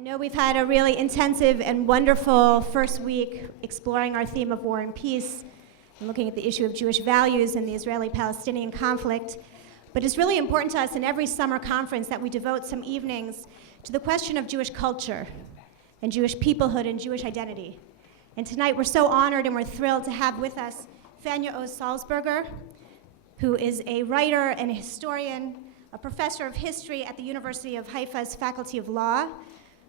I know we've had a really intensive and wonderful first week exploring our theme of war and peace and looking at the issue of Jewish values in the Israeli-Palestinian conflict. But it's really important to us in every summer conference that we devote some evenings to the question of Jewish culture and Jewish peoplehood and Jewish identity. And tonight we're so honored and we're thrilled to have with us Fania Oz-Salzberger, who is a writer and a historian, a professor of history at the University of Haifa's Faculty of Law,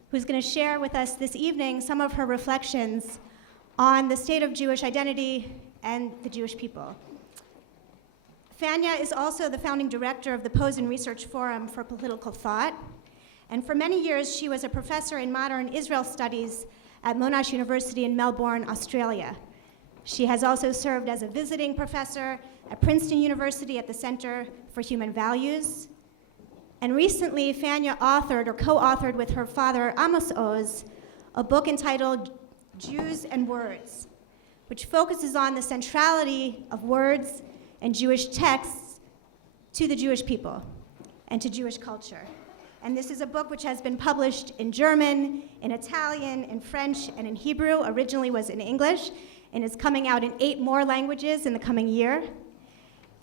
who's going to share with us this evening some of her reflections on the state of Jewish identity and the Jewish people. Fania is also the founding director of the Posen Research Forum for Political Thought, and for many years she was a professor in modern Israel studies at Monash University in Melbourne, Australia. She has also served as a visiting professor at Princeton University at the Center for Human Values. And recently, Fania authored or co-authored with her father, Amos Oz, a book entitled Jews and Words, which focuses on the centrality of words and Jewish texts to the Jewish people and to Jewish culture. And this is a book which has been published in German, in Italian, in French, and in Hebrew. Originally was in English, and is coming out in 8 more languages in the coming year.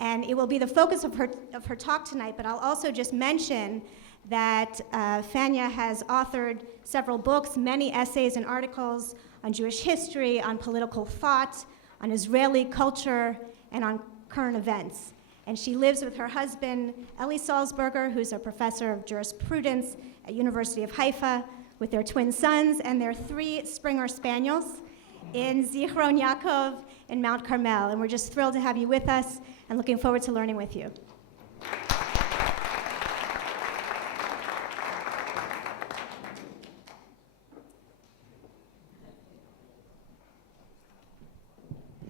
And it will be the focus of her talk tonight, but I'll also just mention that Fania has authored several books, many essays and articles on Jewish history, on political thought, on Israeli culture, and on current events. And she lives with her husband, Eli Salzberger, who's a professor of jurisprudence at University of Haifa, with their twin sons and their 3 Springer Spaniels in Zichron Yaakov in Mount Carmel. And we're just thrilled to have you with us and looking forward to learning with you.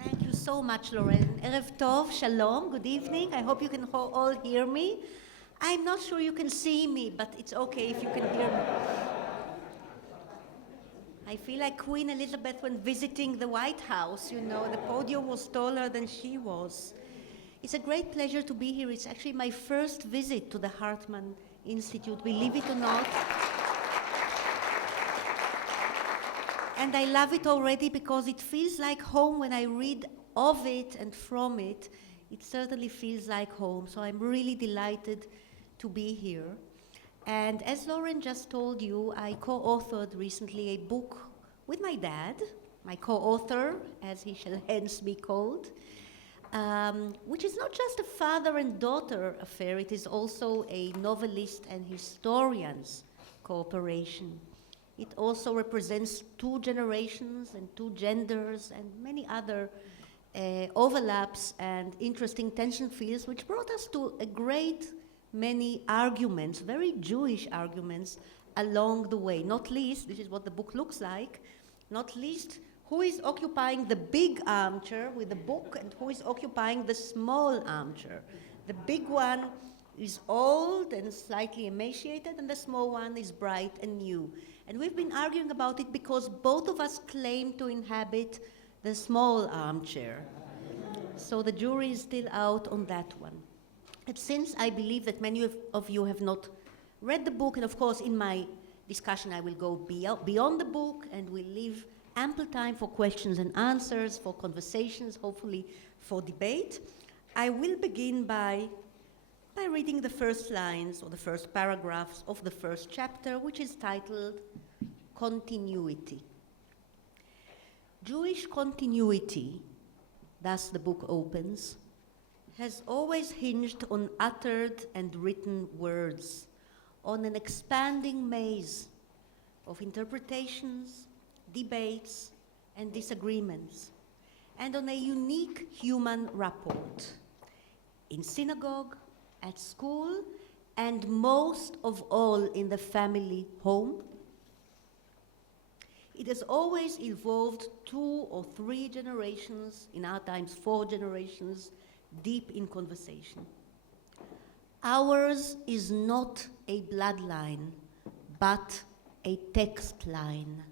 Thank you so much, Lauren. Erev Tov, Shalom, good evening. I hope you can all hear me. I'm not sure you can see me, but it's okay if you can hear me. I feel like Queen Elizabeth when visiting the White House, you know, the podium was taller than she was. It's a great pleasure to be here. It's actually my first visit to the Hartman Institute, believe it or not. And I love it already because it feels like home when I read of it and from it. It certainly feels like home. So I'm really delighted to be here. And as Lauren just told you, I co-authored recently a book with my dad, my co-author, as he shall hence be called, which is not just a father and daughter affair, it is also a novelist and historian's cooperation. It also represents 2 generations and 2 genders and many other overlaps and interesting tension fields, which brought us to a great many arguments, very Jewish arguments, along the way. Not least, this is what the book looks like, not least, who is occupying the big armchair with the book and who is occupying the small armchair. The big one is old and slightly emaciated, and the small one is bright and new. And we've been arguing about it because both of us claim to inhabit the small armchair. So the jury is still out on that one. And since I believe that many of you have not read the book, and of course in my discussion I will go beyond the book and we'll leave ample time for questions and answers, for conversations, hopefully for debate, I will begin by reading the first lines or the first paragraphs of the first chapter, which is titled Continuity. Jewish continuity, thus the book opens, has always hinged on uttered and written words, on an expanding maze of interpretations, debates, and disagreements, and on a unique human rapport, in synagogue, at school, and most of all in the family home. It has always evolved 2 or 3 generations, in our times 4 generations, deep in conversation. Ours is not a bloodline, but a text line.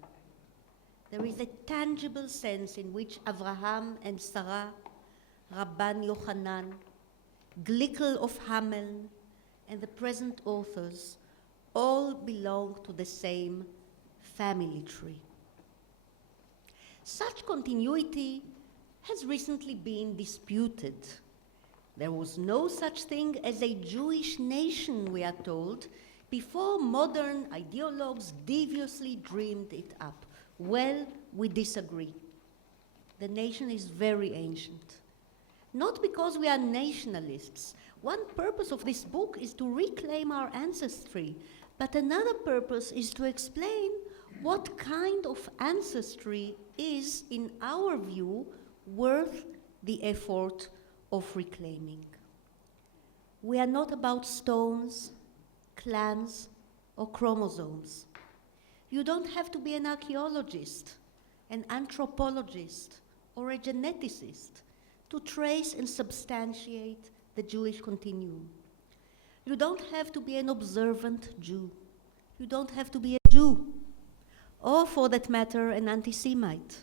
There is a tangible sense in which Avraham and Sarah, Rabban Yochanan, Glickel of Hameln, and the present authors all belong to the same family tree. Such continuity has recently been disputed. There was no such thing as a Jewish nation, we are told, before modern ideologues deviously dreamed it up. Well, we disagree. The nation is very ancient. Not because we are nationalists. One purpose of this book is to reclaim our ancestry, but another purpose is to explain what kind of ancestry is, in our view, worth the effort of reclaiming. We are not about stones, clans, or chromosomes. You don't have to be an archaeologist, an anthropologist, or a geneticist to trace and substantiate the Jewish continuum. You don't have to be an observant Jew. You don't have to be a Jew, or for that matter, an anti-Semite.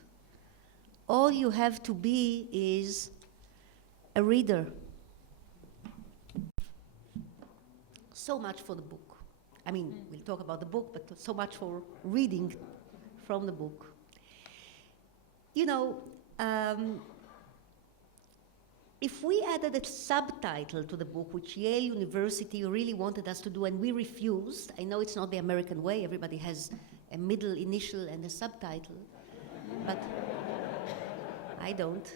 All you have to be is a reader. So much for the book. I mean, we'll talk about the book, but so much for reading from the book. You know, if we added a subtitle to the book, which Yale University really wanted us to do, and we refused, I know it's not the American way, everybody has a middle initial and a subtitle, but I don't.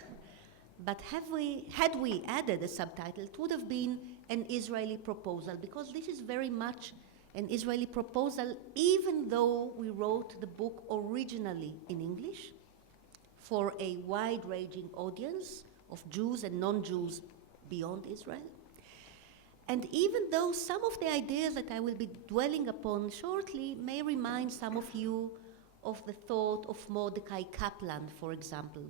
But had we added a subtitle, it would have been an Israeli proposal, because this is very much an Israeli proposal, even though we wrote the book originally in English for a wide-ranging audience of Jews and non-Jews beyond Israel. And even though some of the ideas that I will be dwelling upon shortly may remind some of you of the thought of Mordecai Kaplan, for example,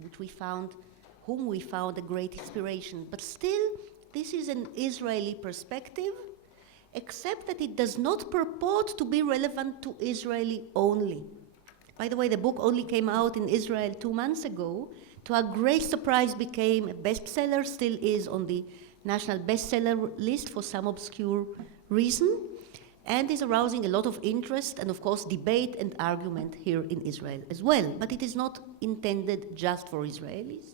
whom we found a great inspiration. But still, this is an Israeli perspective, except that it does not purport to be relevant to Israeli only. By the way, the book only came out in Israel 2 months ago. To our great surprise, became a bestseller, still is on the national bestseller list for some obscure reason, and is arousing a lot of interest and, of course, debate and argument here in Israel as well. But it is not intended just for Israelis.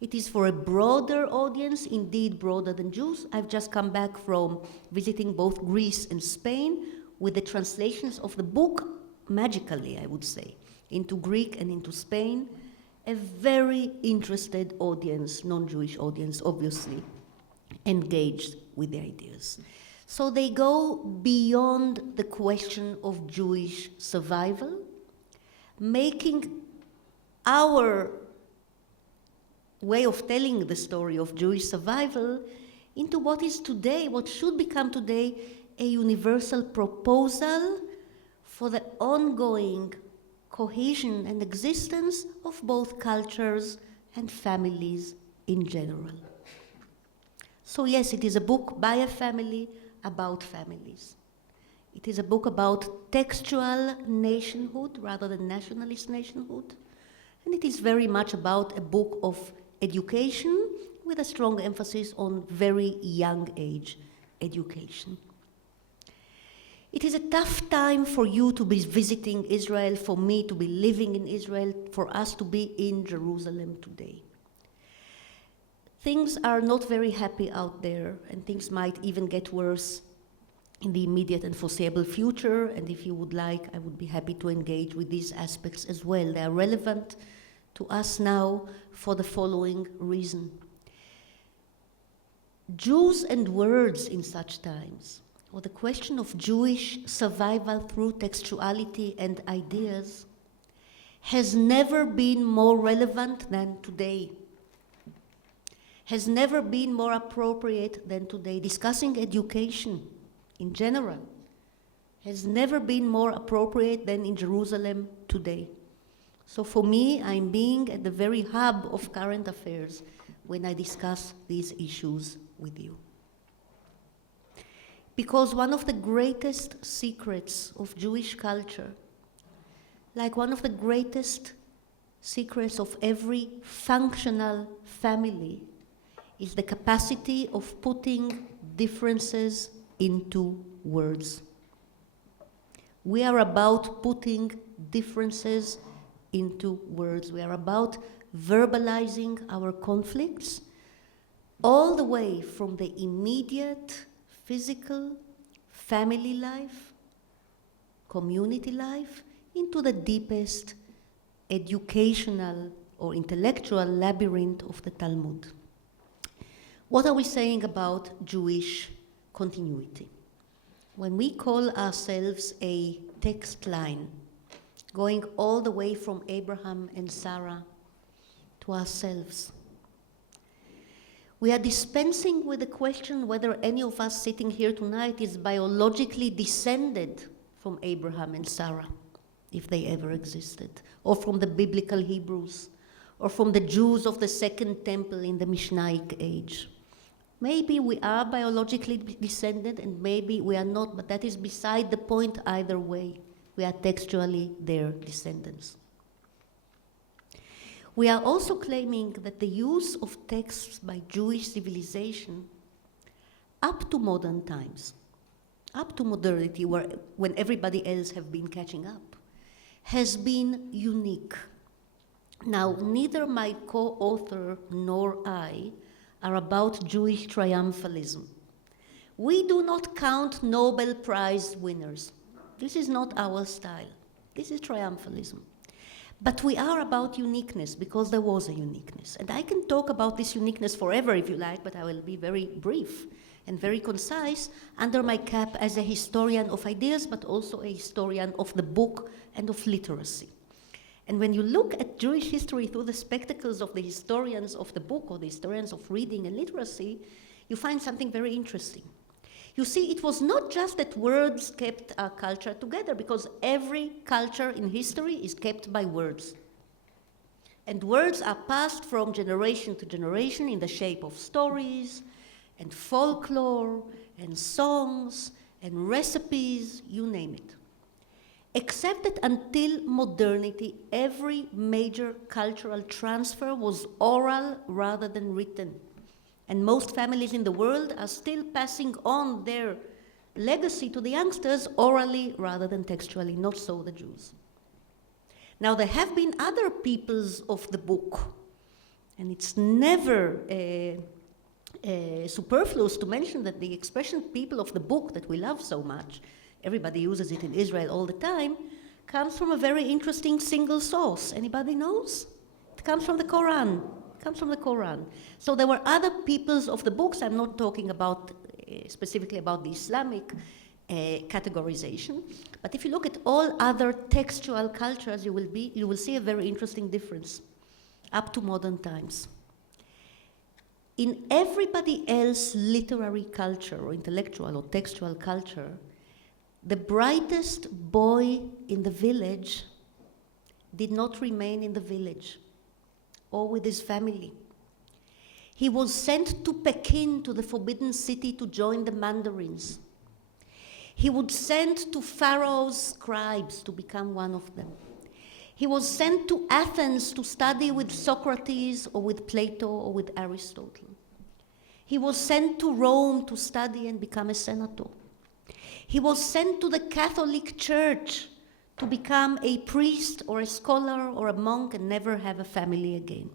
It is for a broader audience, indeed broader than Jews. I've just come back from visiting both Greece and Spain with the translations of the book, magically, I would say, into Greek and into Spain. A very interested audience, non-Jewish audience, obviously, engaged with the ideas. So they go beyond the question of Jewish survival, making our way of telling the story of Jewish survival into what is today, what should become today, a universal proposal for the ongoing cohesion and existence of both cultures and families in general. So yes, it is a book by a family about families. It is a book about textual nationhood rather than nationalist nationhood. And it is very much about a book of education with a strong emphasis on very young age education. It is a tough time for you to be visiting Israel, for me to be living in Israel, for us to be in Jerusalem today. Things are not very happy out there, and things might even get worse in the immediate and foreseeable future, and if you would like, I would be happy to engage with these aspects as well. They are relevant to us now for the following reason. Jews and words in such times, or the question of Jewish survival through textuality and ideas, has never been more relevant than today, has never been more appropriate than today. Discussing education in general has never been more appropriate than in Jerusalem today. So for me, I'm being at the very hub of current affairs when I discuss these issues with you. Because one of the greatest secrets of Jewish culture, like one of the greatest secrets of every functional family, is the capacity of putting differences into words. We are about putting differences into words. We are about verbalizing our conflicts all the way from the immediate physical, family life, community life, into the deepest educational or intellectual labyrinth of the Talmud. What are we saying about Jewish continuity? When we call ourselves a text line, going all the way from Abraham and Sarah to ourselves, we are dispensing with the question whether any of us sitting here tonight is biologically descended from Abraham and Sarah, if they ever existed, or from the biblical Hebrews, or from the Jews of the Second Temple in the Mishnaic age. Maybe we are biologically descended and maybe we are not, but that is beside the point either way. We are textually their descendants. We are also claiming that the use of texts by Jewish civilization up to modern times, up to modernity, when everybody else have been catching up, has been unique. Now, neither my co-author nor I are about Jewish triumphalism. We do not count Nobel Prize winners. This is not our style. This is triumphalism. But we are about uniqueness, because there was a uniqueness. And I can talk about this uniqueness forever if you like, but I will be very brief and very concise under my cap as a historian of ideas, but also a historian of the book and of literacy. And when you look at Jewish history through the spectacles of the historians of the book or the historians of reading and literacy, you find something very interesting. You see, it was not just that words kept our culture together, because every culture in history is kept by words. And words are passed from generation to generation in the shape of stories and folklore and songs and recipes, you name it. Except that until modernity, every major cultural transfer was oral rather than written. And most families in the world are still passing on their legacy to the youngsters orally rather than textually, not so the Jews. Now, there have been other peoples of the book, and it's never superfluous to mention that the expression people of the book that we love so much, everybody uses it in Israel all the time, comes from a very interesting single source. Anybody knows? It comes from the Quran. It comes from the Quran. So there were other peoples of the books. I'm not talking about specifically about the Islamic categorization. But if you look at all other textual cultures, you will see a very interesting difference up to modern times. In everybody else's literary culture or intellectual or textual culture, the brightest boy in the village did not remain in the village or with his family. He was sent to Peking, to the Forbidden City, to join the Mandarins. He was sent to Pharaoh's scribes to become one of them. He was sent to Athens to study with Socrates or with Plato or with Aristotle. He was sent to Rome to study and become a senator. He was sent to the Catholic Church to become a priest or a scholar or a monk and never have a family again.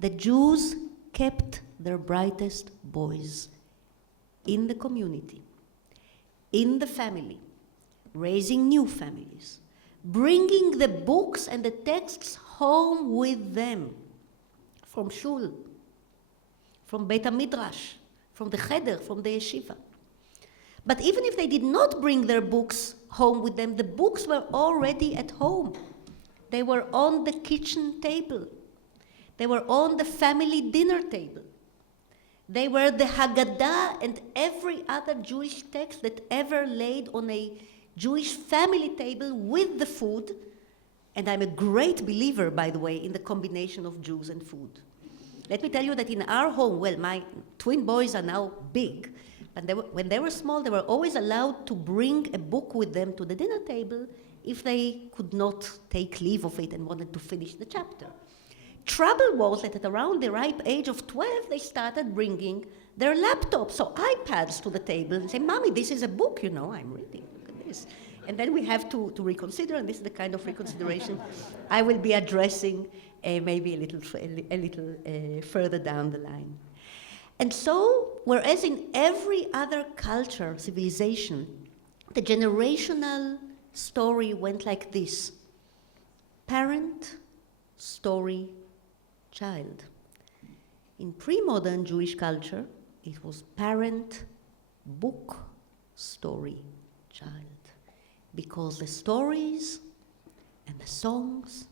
The Jews kept their brightest boys in the community, in the family, raising new families, bringing the books and the texts home with them from shul, from Beit HaMidrash, from the cheder, from the yeshiva. But even if they did not bring their books home with them, the books were already at home. They were on the kitchen table. They were on the family dinner table. They were the Haggadah and every other Jewish text that ever laid on a Jewish family table with the food. And I'm a great believer, by the way, in the combination of Jews and food. Let me tell you that in our home, well, my twin boys are now big, but when they were small, they were always allowed to bring a book with them to the dinner table if they could not take leave of it and wanted to finish the chapter. Trouble was that at around the ripe age of 12, they started bringing their laptops or iPads to the table and say, "Mommy, this is a book, you know, I'm reading, look at this." And then we have to reconsider, and this is the kind of reconsideration I will be addressing maybe a little further down the line. And so, whereas in every other culture, civilization, the generational story went like this: parent, story, child. In pre-modern Jewish culture, it was parent, book, story, child. Because the stories and the songs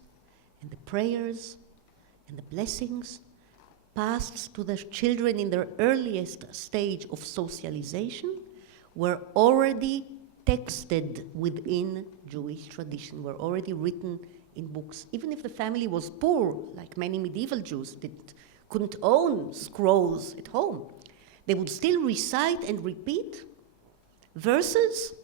and the prayers and the blessings passed to the children in their earliest stage of socialization were already texted within Jewish tradition, were already written in books. Even if the family was poor, like many medieval Jews couldn't own scrolls at home, they would still recite and repeat verses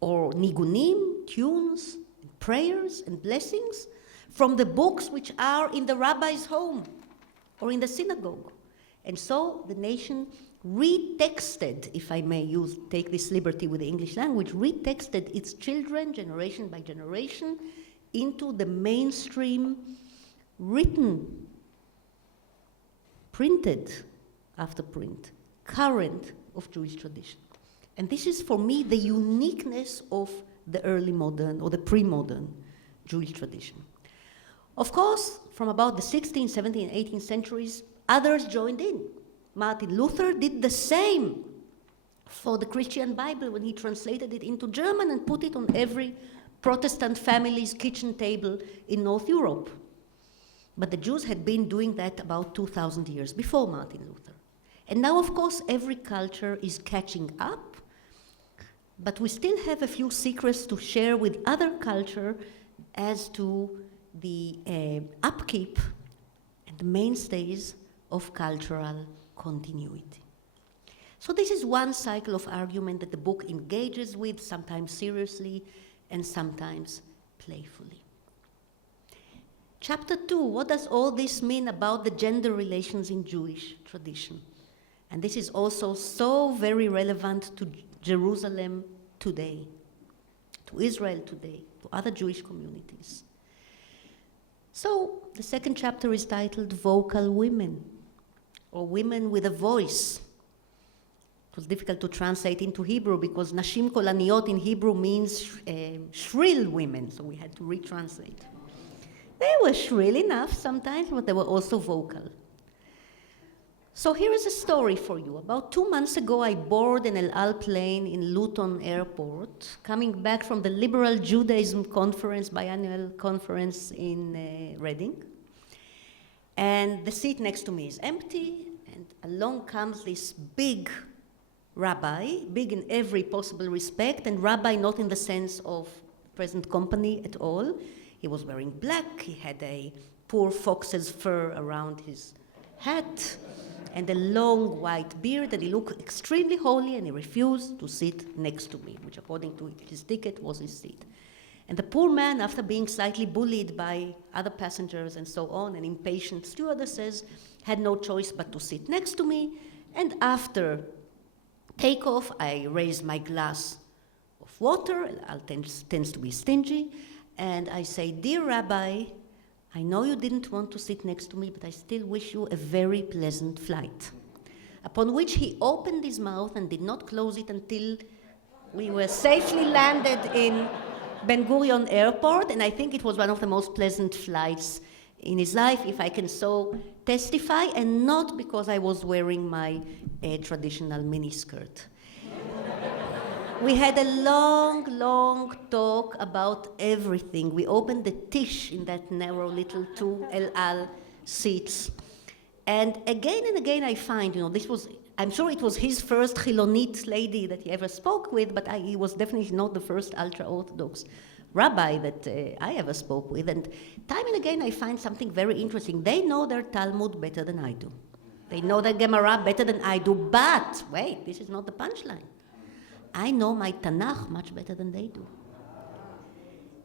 or nigunim, tunes, prayers and blessings from the books which are in the rabbi's home or in the synagogue. And so the nation retexted, if I may take this liberty with the English language, retexted its children, generation by generation, into the mainstream, written, printed after print, current of Jewish tradition. And this is, for me, the uniqueness of the early modern or the pre-modern Jewish tradition. Of course, from about the 16th, 17th, 18th centuries, others joined in. Martin Luther did the same for the Christian Bible when he translated it into German and put it on every Protestant family's kitchen table in North Europe. But the Jews had been doing that about 2,000 years before Martin Luther. And now, of course, every culture is catching up, but we still have a few secrets to share with other culture as to the upkeep and the mainstays of cultural continuity. So this is one cycle of argument that the book engages with, sometimes seriously and sometimes playfully. Chapter 2, what does all this mean about the gender relations in Jewish tradition? And this is also so very relevant to Jerusalem today, to Israel today, to other Jewish communities. So the second chapter is titled Vocal Women, or Women with a Voice. It was difficult to translate into Hebrew because Nashim Kolaniot in Hebrew means shrill women, so we had to retranslate. They were shrill enough sometimes, but they were also vocal. So here is a story for you. About 2 months ago, I boarded an El Al plane in Luton Airport, coming back from the Liberal Judaism Conference, biannual conference in Reading. And the seat next to me is empty, and along comes this big rabbi, big in every possible respect, and rabbi not in the sense of present company at all. He was wearing black, he had a poor fox's fur around his hat, and a long white beard, and he looked extremely holy, and he refused to sit next to me, which according to his ticket was his seat. And the poor man, after being slightly bullied by other passengers and so on, and impatient stewardesses, had no choice but to sit next to me. And after takeoff, I raised my glass of water. Al tends to be stingy. And I say, "Dear Rabbi, I know you didn't want to sit next to me, but I still wish you a very pleasant flight." Upon which he opened his mouth and did not close it until we were safely landed in Ben Gurion Airport, and I think it was one of the most pleasant flights in his life, if I can so testify, and not because I was wearing my traditional miniskirt. We had a long, long talk about everything. We opened the tish in that narrow little 2 El Al seats. And again I find, I'm sure it was his first Chilonit lady that he ever spoke with, but he was definitely not the first ultra-Orthodox rabbi that I ever spoke with. And time and again I find something very interesting. They know their Talmud better than I do. They know their Gemara better than I do, but wait, this is not the punchline. I know my Tanakh much better than they do.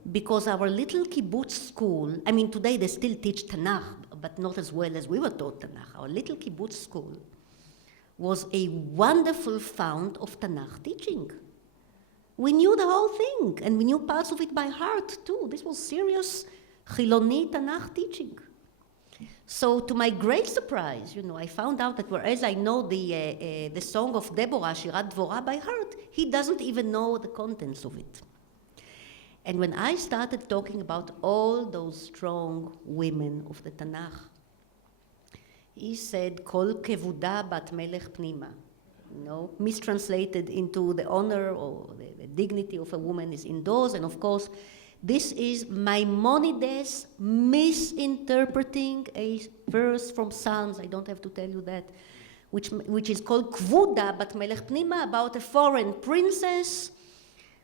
Because our little kibbutz school, today they still teach Tanakh, but not as well as we were taught Tanakh. Our little kibbutz school was a wonderful fount of Tanakh teaching. we knew the whole thing, and we knew parts of it by heart, too. This was serious Chiloni Tanakh teaching. So to my great surprise, I found out that whereas I know the song of Deborah, Shirat Dvorah, by heart, he doesn't even know the contents of it. And when I started talking about all those strong women of the Tanakh, he said, Kol kevuda bat melech pnima. Mistranslated into the honor or the dignity of a woman is indoors. And of course, this is Maimonides misinterpreting a verse from Psalms. I don't have to tell you that, which is called Kvuda bat melech pnima, about a foreign princess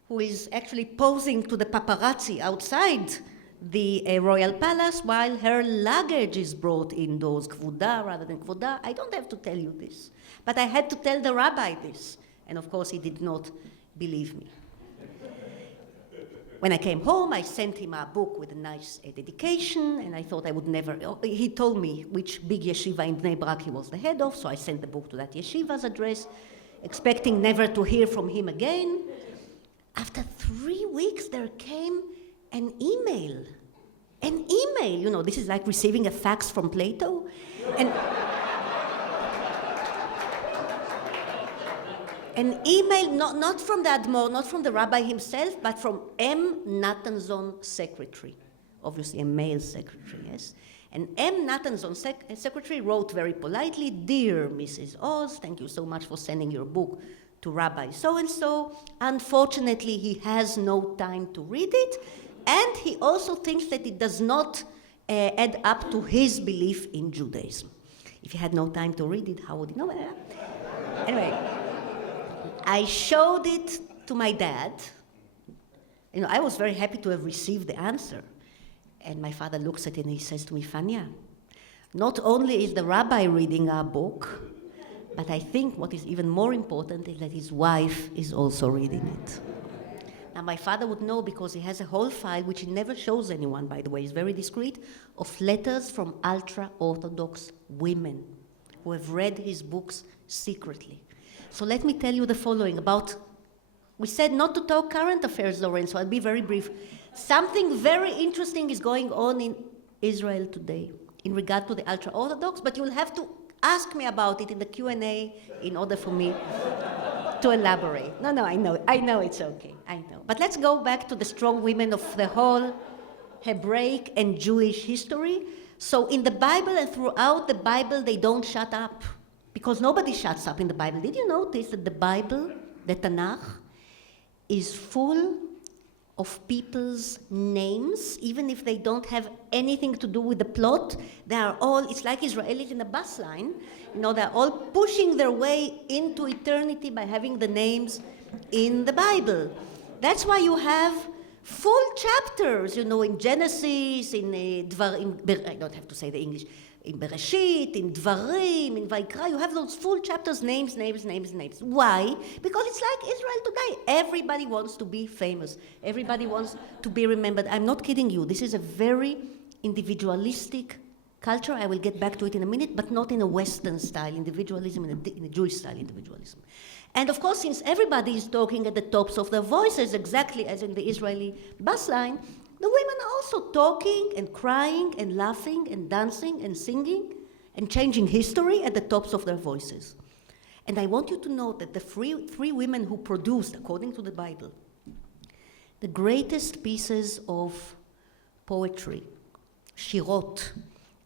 who is actually posing to the paparazzi outside the royal palace while her luggage is brought indoors, Kvuda rather than Kvoda. I don't have to tell you this, but I had to tell the rabbi this, and of course he did not believe me. When I came home, I sent him a book with a nice dedication, and I thought I would never, he told me which big yeshiva in Bnei Brak he was the head of, so I sent the book to that yeshiva's address, expecting never to hear from him again. After 3 weeks, there came an email. This is like receiving a fax from Plato. And an email, not from the Admor, not from the rabbi himself, but from M. Natanzon secretary. Obviously a male secretary, yes. And M. Natanzon secretary wrote very politely, Dear Mrs. Oz, thank you so much for sending your book to Rabbi so-and-so. Unfortunately, he has no time to read it, and he also thinks that it does not add up to his belief in Judaism. If he had no time to read it, how would he know? Anyway, I showed it to my dad. I was very happy to have received the answer. And my father looks at it and he says to me, Fania, not only is the rabbi reading our book, but I think what is even more important is that his wife is also reading it. Now, my father would know because he has a whole file, which he never shows anyone, by the way, he's very discreet, of letters from ultra-orthodox women who have read his books secretly. So let me tell you the following about, we said not to talk current affairs, Lauren, so I'll be very brief. Something very interesting is going on in Israel today in regard to the ultra-orthodox, but you'll have to ask me about it in the Q&A in order for me to elaborate. No, I know it's okay, I know. But let's go back to the strong women of the whole Hebraic and Jewish history. So in the Bible and throughout the Bible, they don't shut up, because nobody shuts up in the Bible. Did you notice that the Bible, the Tanakh, is full of people's names, even if they don't have anything to do with the plot? They are all, it's like Israelis in a bus line, they're all pushing their way into eternity by having the names in the Bible. That's why you have full chapters, in Genesis, in Dvarim, I don't have to say the English, in Bereshit, in Dvarim, in Vaikra, you have those full chapters, names. Why? Because it's like Israel today. Everybody wants to be famous. Everybody wants to be remembered. I'm not kidding you. This is a very individualistic culture. I will get back to it in a minute, but not in a Western style individualism, in a Jewish style individualism. And of course, since everybody is talking at the tops of their voices, exactly as in the Israeli bus line, the women are also talking and crying and laughing and dancing and singing and changing history at the tops of their voices. And I want you to note that the three women who produced, according to the Bible, the greatest pieces of poetry, shirot,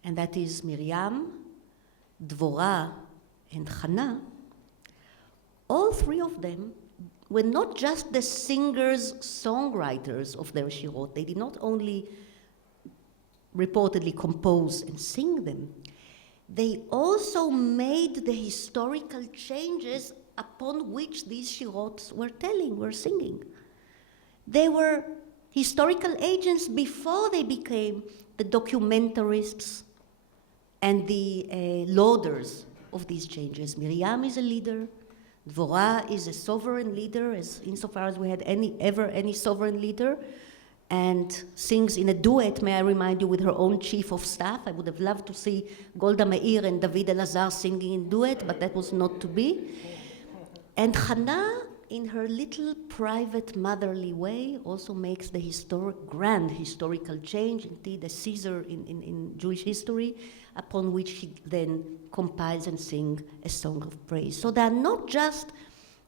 and that is Miriam, Devorah, and Hannah, all three of them were not just the singers, songwriters of their shirot. They did not only reportedly compose and sing them, they also made the historical changes upon which these shirots were singing. They were historical agents before they became the documentarists and the lauders of these changes. Miriam is a leader. Devorah is a sovereign leader, insofar as we had ever any sovereign leader, and sings in a duet, may I remind you, with her own chief of staff. I would have loved to see Golda Meir and David Elazar singing in duet, but that was not to be. And Hannah in her little private motherly way, also makes the grand historical change, indeed a Caesar in Jewish history, upon which she then compiles and sings a song of praise. So they are not just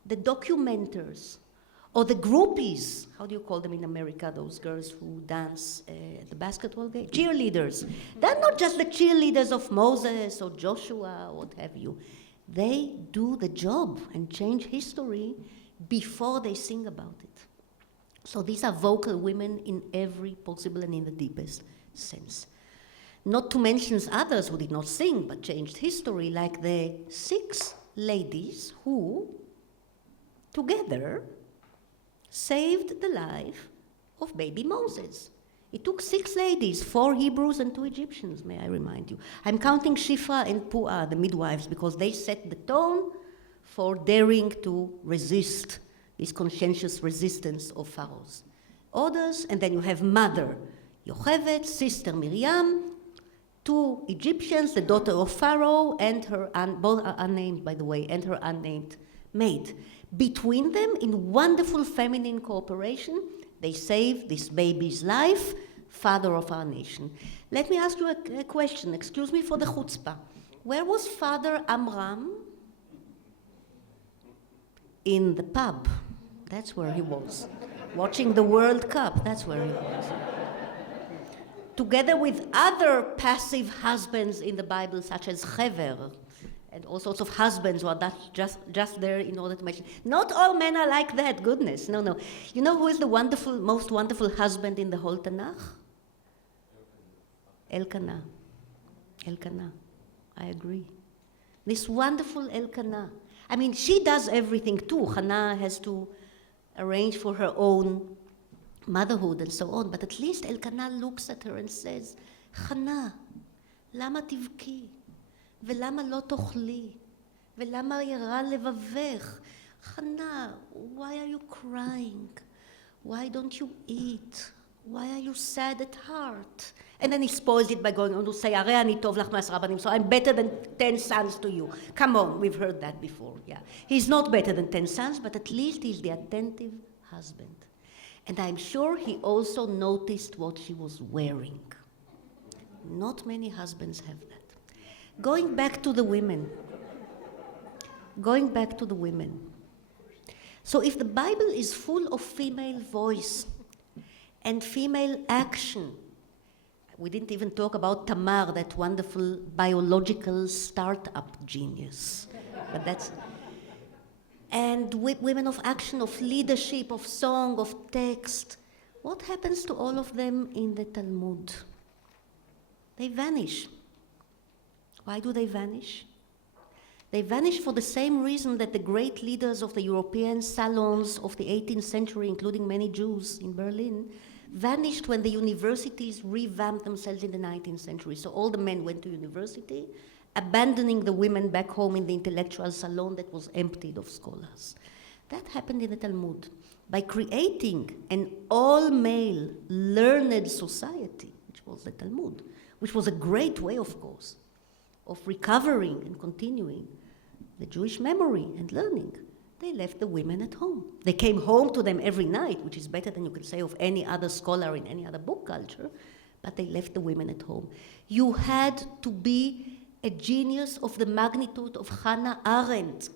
the documenters or the groupies, how do you call them in America, those girls who dance at the basketball game? Cheerleaders. They're not just the cheerleaders of Moses or Joshua or what have you. They do the job and change history before they sing about it. So these are vocal women in every possible and in the deepest sense. Not to mention others who did not sing but changed history, like the 6 ladies who, together, saved the life of baby Moses. It took 6 ladies, 4 Hebrews and 2 Egyptians, may I remind you. I'm counting Shifra and Puah, the midwives, because they set the tone for daring to resist this conscientious resistance of pharaohs. Others, and then you have mother Yocheved, sister Miriam, 2 Egyptians, the daughter of Pharaoh, and her, both are unnamed, by the way, and her unnamed maid. Between them, in wonderful feminine cooperation, they save this baby's life, father of our nation. Let me ask you a question. Excuse me for the chutzpah. Where was Father Amram? In the pub. That's where he was. Watching the World Cup. That's where he was. Together with other passive husbands in the Bible, such as Hever, and all sorts of husbands who are just there in order to mention. Not all men are like that, goodness, no. You know who is the most wonderful husband in the whole Tanakh? Elkanah. Elkanah, I agree. This wonderful Elkanah. I mean, she does everything too. Hannah has to arrange for her own motherhood and so on, but at least Elkanah looks at her and says, Hannah, lama tivki? ולמה לא תאכלי? ולמה ירע לבבך? Hannah, why are you crying? Why don't you eat? Why are you sad at heart? And then he spoils it by going on to say, הרי אני טוב לך מעשרה בנים, so I'm better than 10 sons to you. Come on, we've heard that before, yeah. He's not better than 10 sons, but at least he's the attentive husband. And I'm sure he also noticed what she was wearing. Not many husbands have that. Going back to the women. So if the Bible is full of female voice and female action, we didn't even talk about Tamar, that wonderful biological startup genius. But that's, and women of action, of leadership, of song, of text. What happens to all of them in the Talmud? They vanish. Why do they vanish? They vanish for the same reason that the great leaders of the European salons of the 18th century, including many Jews in Berlin, vanished when the universities revamped themselves in the 19th century. So all the men went to university, abandoning the women back home in the intellectual salon that was emptied of scholars. That happened in the Talmud. By creating an all-male, learned society, which was the Talmud, which was a great way, of course, of recovering and continuing the Jewish memory and learning, they left the women at home. They came home to them every night, which is better than you could say of any other scholar in any other book culture, but they left the women at home. You had to be a genius of the magnitude of Hannah Arendt.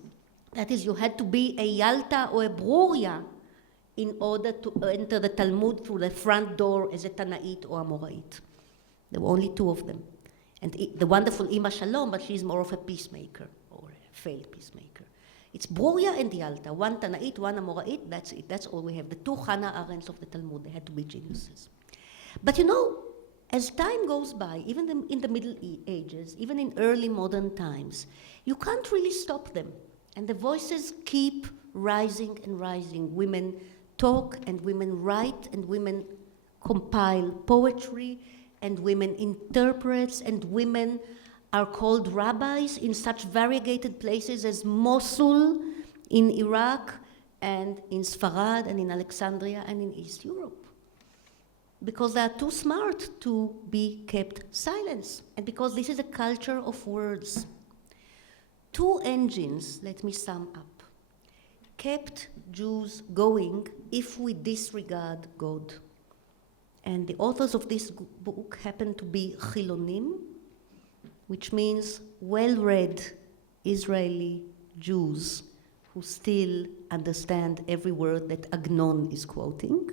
That is, you had to be a Yalta or a Bruria in order to enter the Talmud through the front door as a Tanaite or a Moraite. There were only 2 of them. And the wonderful Ima Shalom, but she's more of a peacemaker, or a failed peacemaker. It's Bruria and Yalta, one Tanaite, one Amoraite, that's it, that's all we have. The 2 Hannah Arendts of the Talmud, they had to be geniuses. But you know, as time goes by, even in the Middle Ages, even in early modern times, you can't really stop them. And the voices keep rising and rising. Women talk, and women write, and women compile poetry, and women interprets, and women are called rabbis in such variegated places as Mosul in Iraq, and in Sfarad, and in Alexandria, and in East Europe. Because they are too smart to be kept silent, and because this is a culture of words. 2 engines, let me sum up. kept Jews going if we disregard God. And the authors of this book happen to be Chilonim, which means well-read Israeli Jews who still understand every word that Agnon is quoting.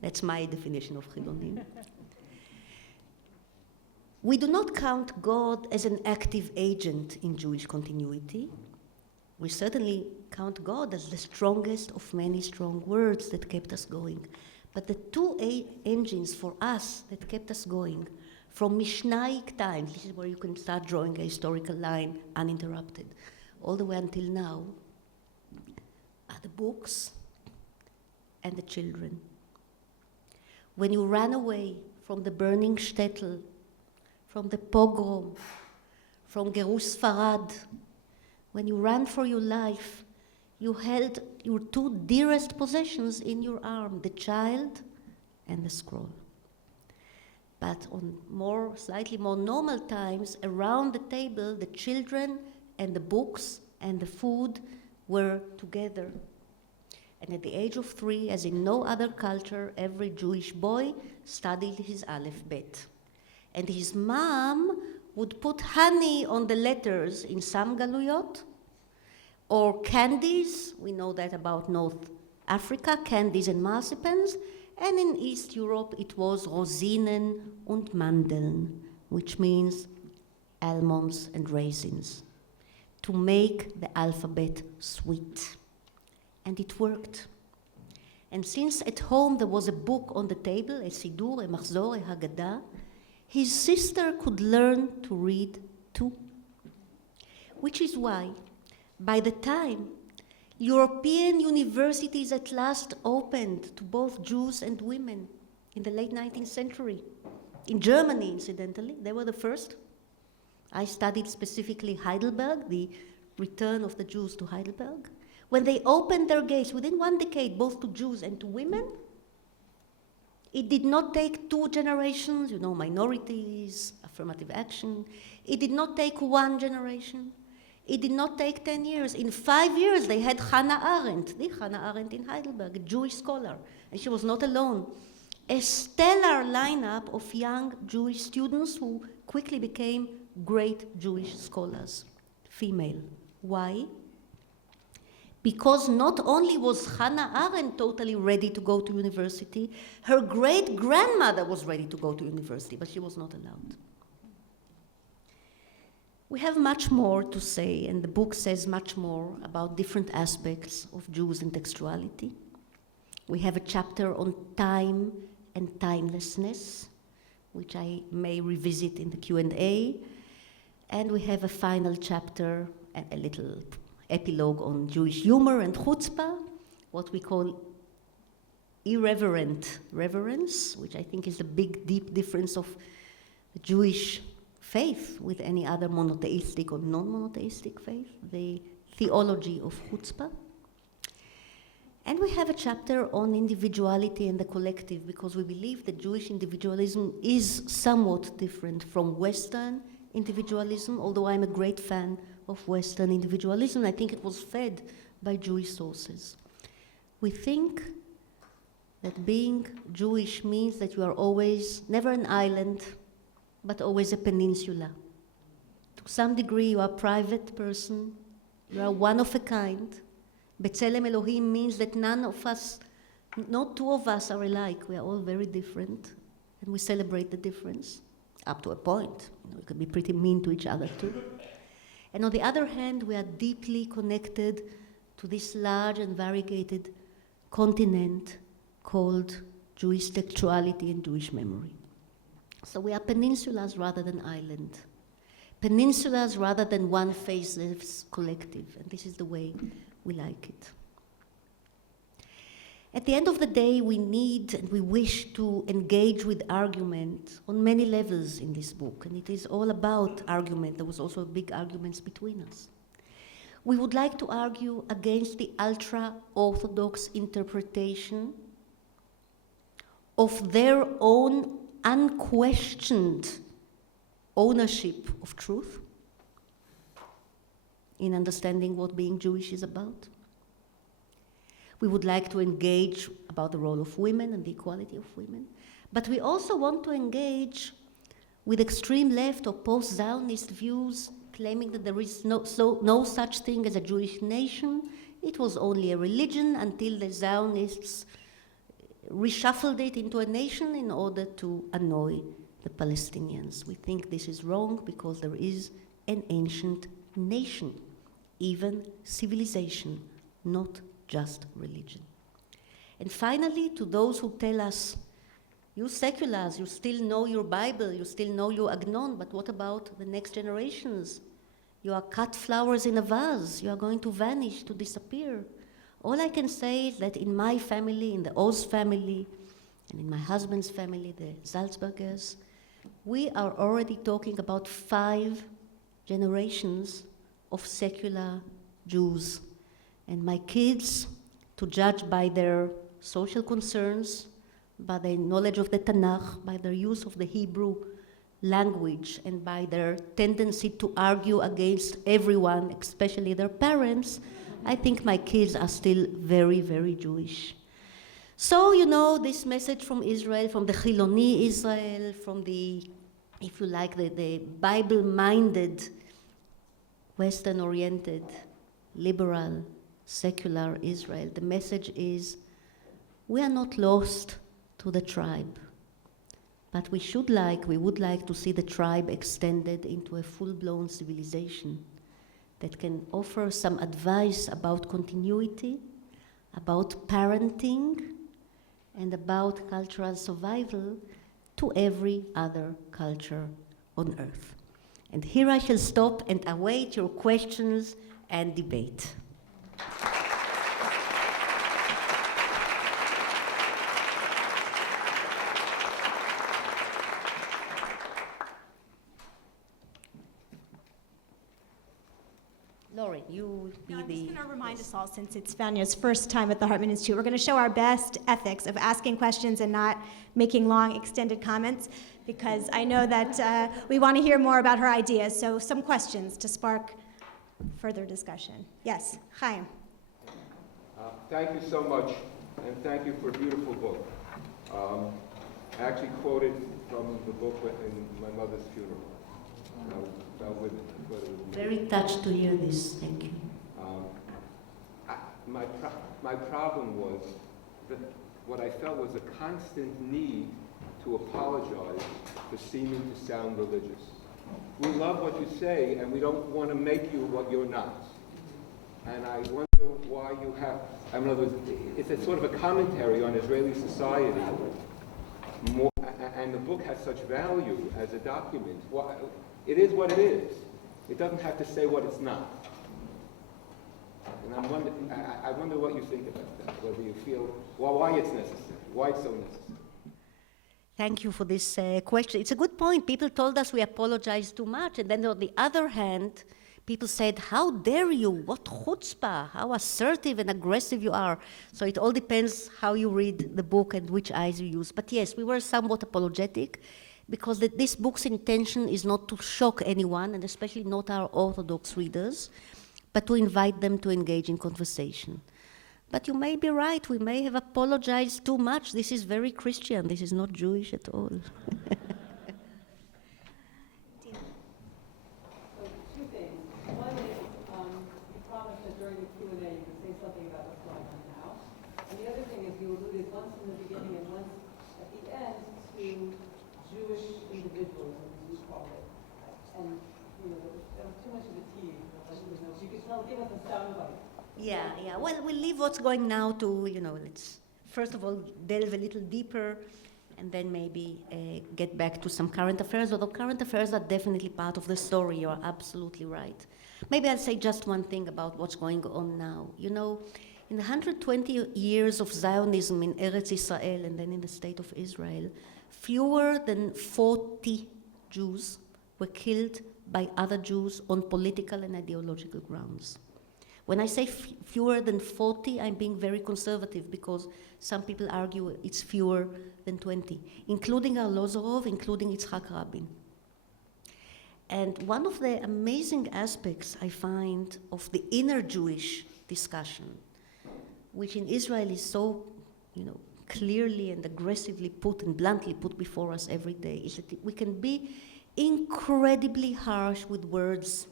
That's my definition of Chilonim. We do not count God as an active agent in Jewish continuity. We certainly count God as the strongest of many strong words that kept us going. But the two engines for us that kept us going from Mishnaic times, this is where you can start drawing a historical line uninterrupted, all the way until now, are the books and the children. When you ran away from the burning shtetl, from the pogrom, from Gerush Sfarad, when you ran for your life, you held your two dearest possessions in your arm, the child and the scroll. But on slightly more normal times, around the table, the children and the books and the food were together. And at the age of 3, as in no other culture, every Jewish boy studied his Aleph Bet. And his mom would put honey on the letters in some galuyot, or candies, we know that about North Africa, candies and marcipans, and in East Europe it was Rosinen und Mandeln, which means almonds and raisins, to make the alphabet sweet. And it worked. And since at home there was a book on the table, a Sidur, a Machzor, a Haggadah, his sister could learn to read too. Which is why, by the time European universities at last opened to both Jews and women in the late 19th century, in Germany, incidentally, they were the first. I studied specifically Heidelberg, the return of the Jews to Heidelberg. When they opened their gates within 1 decade, both to Jews and to women, it did not take 2 generations, minorities, affirmative action. It did not take 1 generation. It did not take 10 years. In 5 years, they had Hannah Arendt, the Hannah Arendt in Heidelberg, a Jewish scholar, and she was not alone. A stellar lineup of young Jewish students who quickly became great Jewish scholars, female. Why? Because not only was Hannah Arendt totally ready to go to university, her great-grandmother was ready to go to university, but she was not allowed. We have much more to say, and the book says much more about different aspects of Jews and textuality. We have a chapter on time and timelessness, which I may revisit in the Q&A, and we have a final chapter, a little epilogue on Jewish humor and chutzpah, what we call irreverent reverence, which I think is the big, deep difference of the Jewish faith with any other monotheistic or non-monotheistic faith, the theology of chutzpah. And we have a chapter on individuality and the collective, because we believe that Jewish individualism is somewhat different from Western individualism, although I'm a great fan of Western individualism. I think it was fed by Jewish sources. We think that being Jewish means that you are always, never an island, but always a peninsula. To some degree, you are a private person, you are one of a kind. B'Tselem Elohim means that none of us, not 2 of us are alike. We are all very different, and we celebrate the difference, up to a point. We can be pretty mean to each other too. And on the other hand, we are deeply connected to this large and variegated continent called Jewish textuality and Jewish memory. So we are peninsulas rather than island. Peninsulas rather than one faceless collective, and this is the way we like it. At the end of the day, we need and we wish to engage with argument on many levels in this book, and it is all about argument. There was also big arguments between us. We would like to argue against the ultra-orthodox interpretation of their own unquestioned ownership of truth in understanding what being Jewish is about. We would like to engage about the role of women and the equality of women. But we also want to engage with extreme left or post-Zionist views claiming that there is no such thing as a Jewish nation. It was only a religion until the Zionists reshuffled it into a nation in order to annoy the Palestinians. We think this is wrong because there is an ancient nation, even civilization, not just religion. And finally, to those who tell us, you seculars, you still know your Bible, you still know your Agnon, but what about the next generations? You are cut flowers in a vase, you are going to vanish, to disappear. All I can say is that in my family, in the Oz family, and in my husband's family, the Salzbergers, we are already talking about 5 generations of secular Jews. And my kids, to judge by their social concerns, by their knowledge of the Tanakh, by their use of the Hebrew language, and by their tendency to argue against everyone, especially their parents, I think my kids are still very, very Jewish. So, you know, this message from Israel, from the Chiloni Israel, from the, if you like, the Bible-minded, Western-oriented, liberal, secular Israel, the message is, we are not lost to the tribe, but we would like to see the tribe extended into a full-blown civilization that can offer some advice about continuity, about parenting, and about cultural survival to every other culture on earth. And here I shall stop and await your questions and debate. Lauren, you be I'm the... just going to remind us all, since it's Fania's first time at the Hartman Institute, we're going to show our best ethics of asking questions and not making long, extended comments, because I know that we want to hear more about her ideas. So some questions to spark further discussion. Yes, Chaim. Thank you so much, and thank you for a beautiful book. I actually quoted from the book in my mother's funeral. About women. Very touched to hear this. Thank you. My problem was that what I felt was a constant need to apologize for seeming to sound religious. We love what you say, and we don't want to make you what you're not. And I wonder why you have, in other words, it's a sort of a commentary on Israeli society. And the book has such value as a document. It is what it is. It doesn't have to say what it's not. And I wonder what you think about that, whether you feel, why it's necessary, why it's so necessary. Thank you for this question. It's a good point. People told us we apologize too much. And then on the other hand, people said, how dare you? What chutzpah? How assertive and aggressive you are. So it all depends how you read the book and which eyes you use. But yes, we were somewhat apologetic, because this book's intention is not to shock anyone, and especially not our Orthodox readers, but to invite them to engage in conversation. But you may be right, we may have apologized too much. This is very Christian, this is not Jewish at all. Two things. One is, you promised that during the Q&A you could say something about what's going on now. And the other thing is you alluded once in the beginning and once at the end to Jewish individualism, as you call it. And, you know, there was too much of a tease. If you could give us a soundbite. Yeah. Well, we'll leave what's going now to, let's first of all delve a little deeper and then maybe get back to some current affairs, although current affairs are definitely part of the story. You're absolutely right. Maybe I'll say just one thing about what's going on now. In the 120 years of Zionism in Eretz Israel and then in the state of Israel, fewer than 40 Jews were killed by other Jews on political and ideological grounds. When I say fewer than 40, I'm being very conservative because some people argue it's fewer than 20, including Arlozorov, including Yitzhak Rabin. And one of the amazing aspects I find of the inner Jewish discussion which in Israel is so, clearly and aggressively put and bluntly put before us every day, is that we can be incredibly harsh with words.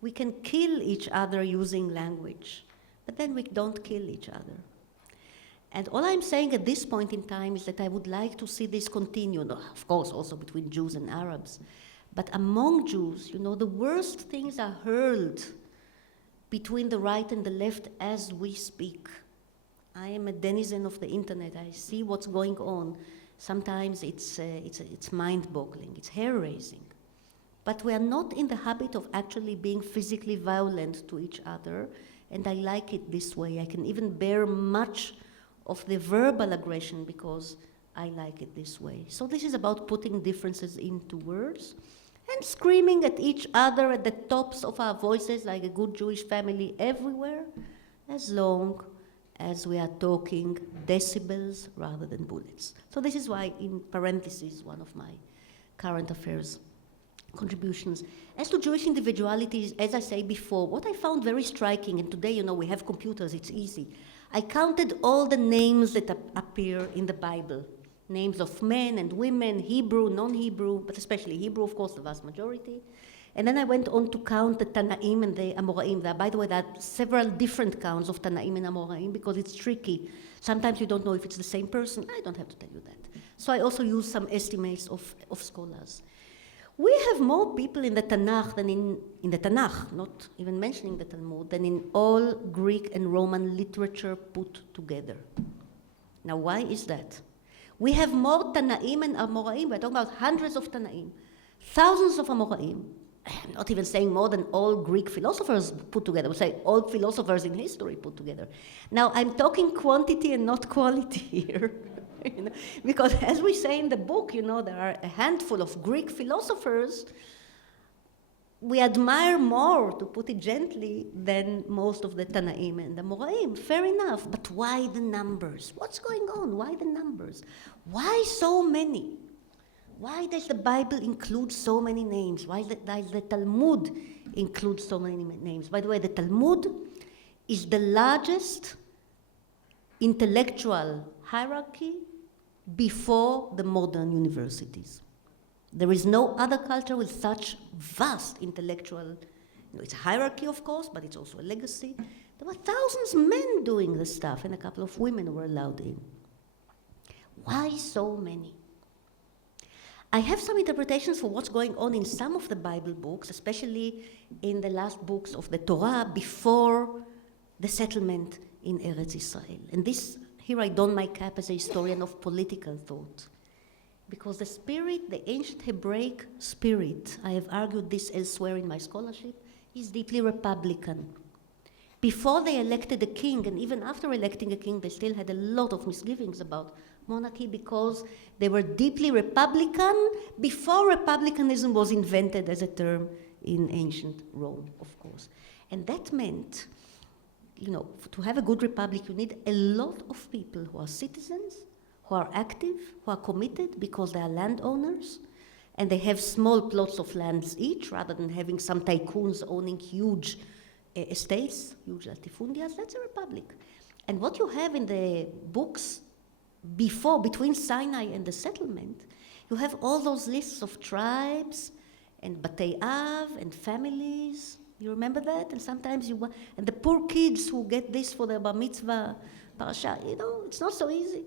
We can kill each other using language, but then we don't kill each other. And all I'm saying at this point in time is that I would like to see this continue, of course, also between Jews and Arabs. But among Jews, the worst things are hurled between the right and the left as we speak. I am a denizen of the internet. I see what's going on. Sometimes it's mind-boggling. It's hair-raising. But we are not in the habit of actually being physically violent to each other, and I like it this way. I can even bear much of the verbal aggression because I like it this way. So this is about putting differences into words and screaming at each other at the tops of our voices like a good Jewish family everywhere, as long as we are talking decibels rather than bullets. So this is why, in parentheses, one of my current affairs contributions. As to Jewish individuality, as I say before, what I found very striking, and today, we have computers, it's easy. I counted all the names that appear in the Bible. Names of men and women, Hebrew, non-Hebrew, but especially Hebrew, of course, the vast majority. And then I went on to count the Tanaim and the Amoraim. By the way, there are several different counts of Tanaim and Amoraim because it's tricky. Sometimes you don't know if it's the same person. I don't have to tell you that. So I also used some estimates of scholars. We have more people in the Tanakh than in the Tanakh, not even mentioning the Talmud, than in all Greek and Roman literature put together. Now, why is that? We have more Tanaim and Amoraim. We're talking about hundreds of Tanaim, thousands of Amoraim. I'm not even saying more than all Greek philosophers put together. We'll say all philosophers in history put together. Now, I'm talking quantity and not quality here. Because as we say in the book, there are a handful of Greek philosophers we admire more, to put it gently, than most of the Tanaim and the Amoraim. Fair enough, but why the numbers? What's going on? Why the numbers? Why so many? Why does the Bible include so many names? Why does the Talmud include so many names? By the way, the Talmud is the largest intellectual hierarchy before the modern universities. There is no other culture with such vast intellectual, it's a hierarchy, of course, but it's also a legacy. There were thousands of men doing this stuff, and a couple of women were allowed in. Why so many? I have some interpretations for what's going on in some of the Bible books, especially in the last books of the Torah before the settlement in Eretz Israel. And this, here I don my cap as a historian of political thought. Because the spirit, the ancient Hebraic spirit, I have argued this elsewhere in my scholarship, is deeply Republican. Before they elected a king, and even after electing a king, they still had a lot of misgivings about monarchy because they were deeply Republican before Republicanism was invented as a term in ancient Rome, of course. And that meant, to have a good republic, you need a lot of people who are citizens, who are active, who are committed because they are landowners, and they have small plots of lands each, rather than having some tycoons owning huge estates, huge latifundias. That's a republic. And what you have in the books between Sinai and the settlement, you have all those lists of tribes and Batei Av and families. You remember that? And sometimes and the poor kids who get this for their bar mitzvah parasha, it's not so easy.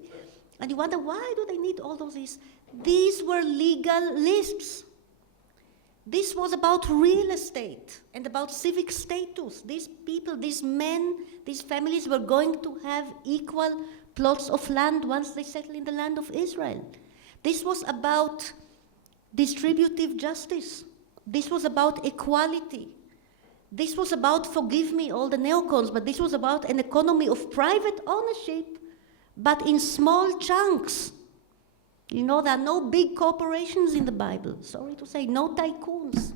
And you wonder, why do they need all those lists? These were legal lists. This was about real estate and about civic status. These people, these men, these families were going to have equal plots of land once they settle in the land of Israel. This was about distributive justice. This was about equality. This was about, forgive me, all the neocons, but this was about an economy of private ownership, but in small chunks. There are no big corporations in the Bible. Sorry to say, no tycoons.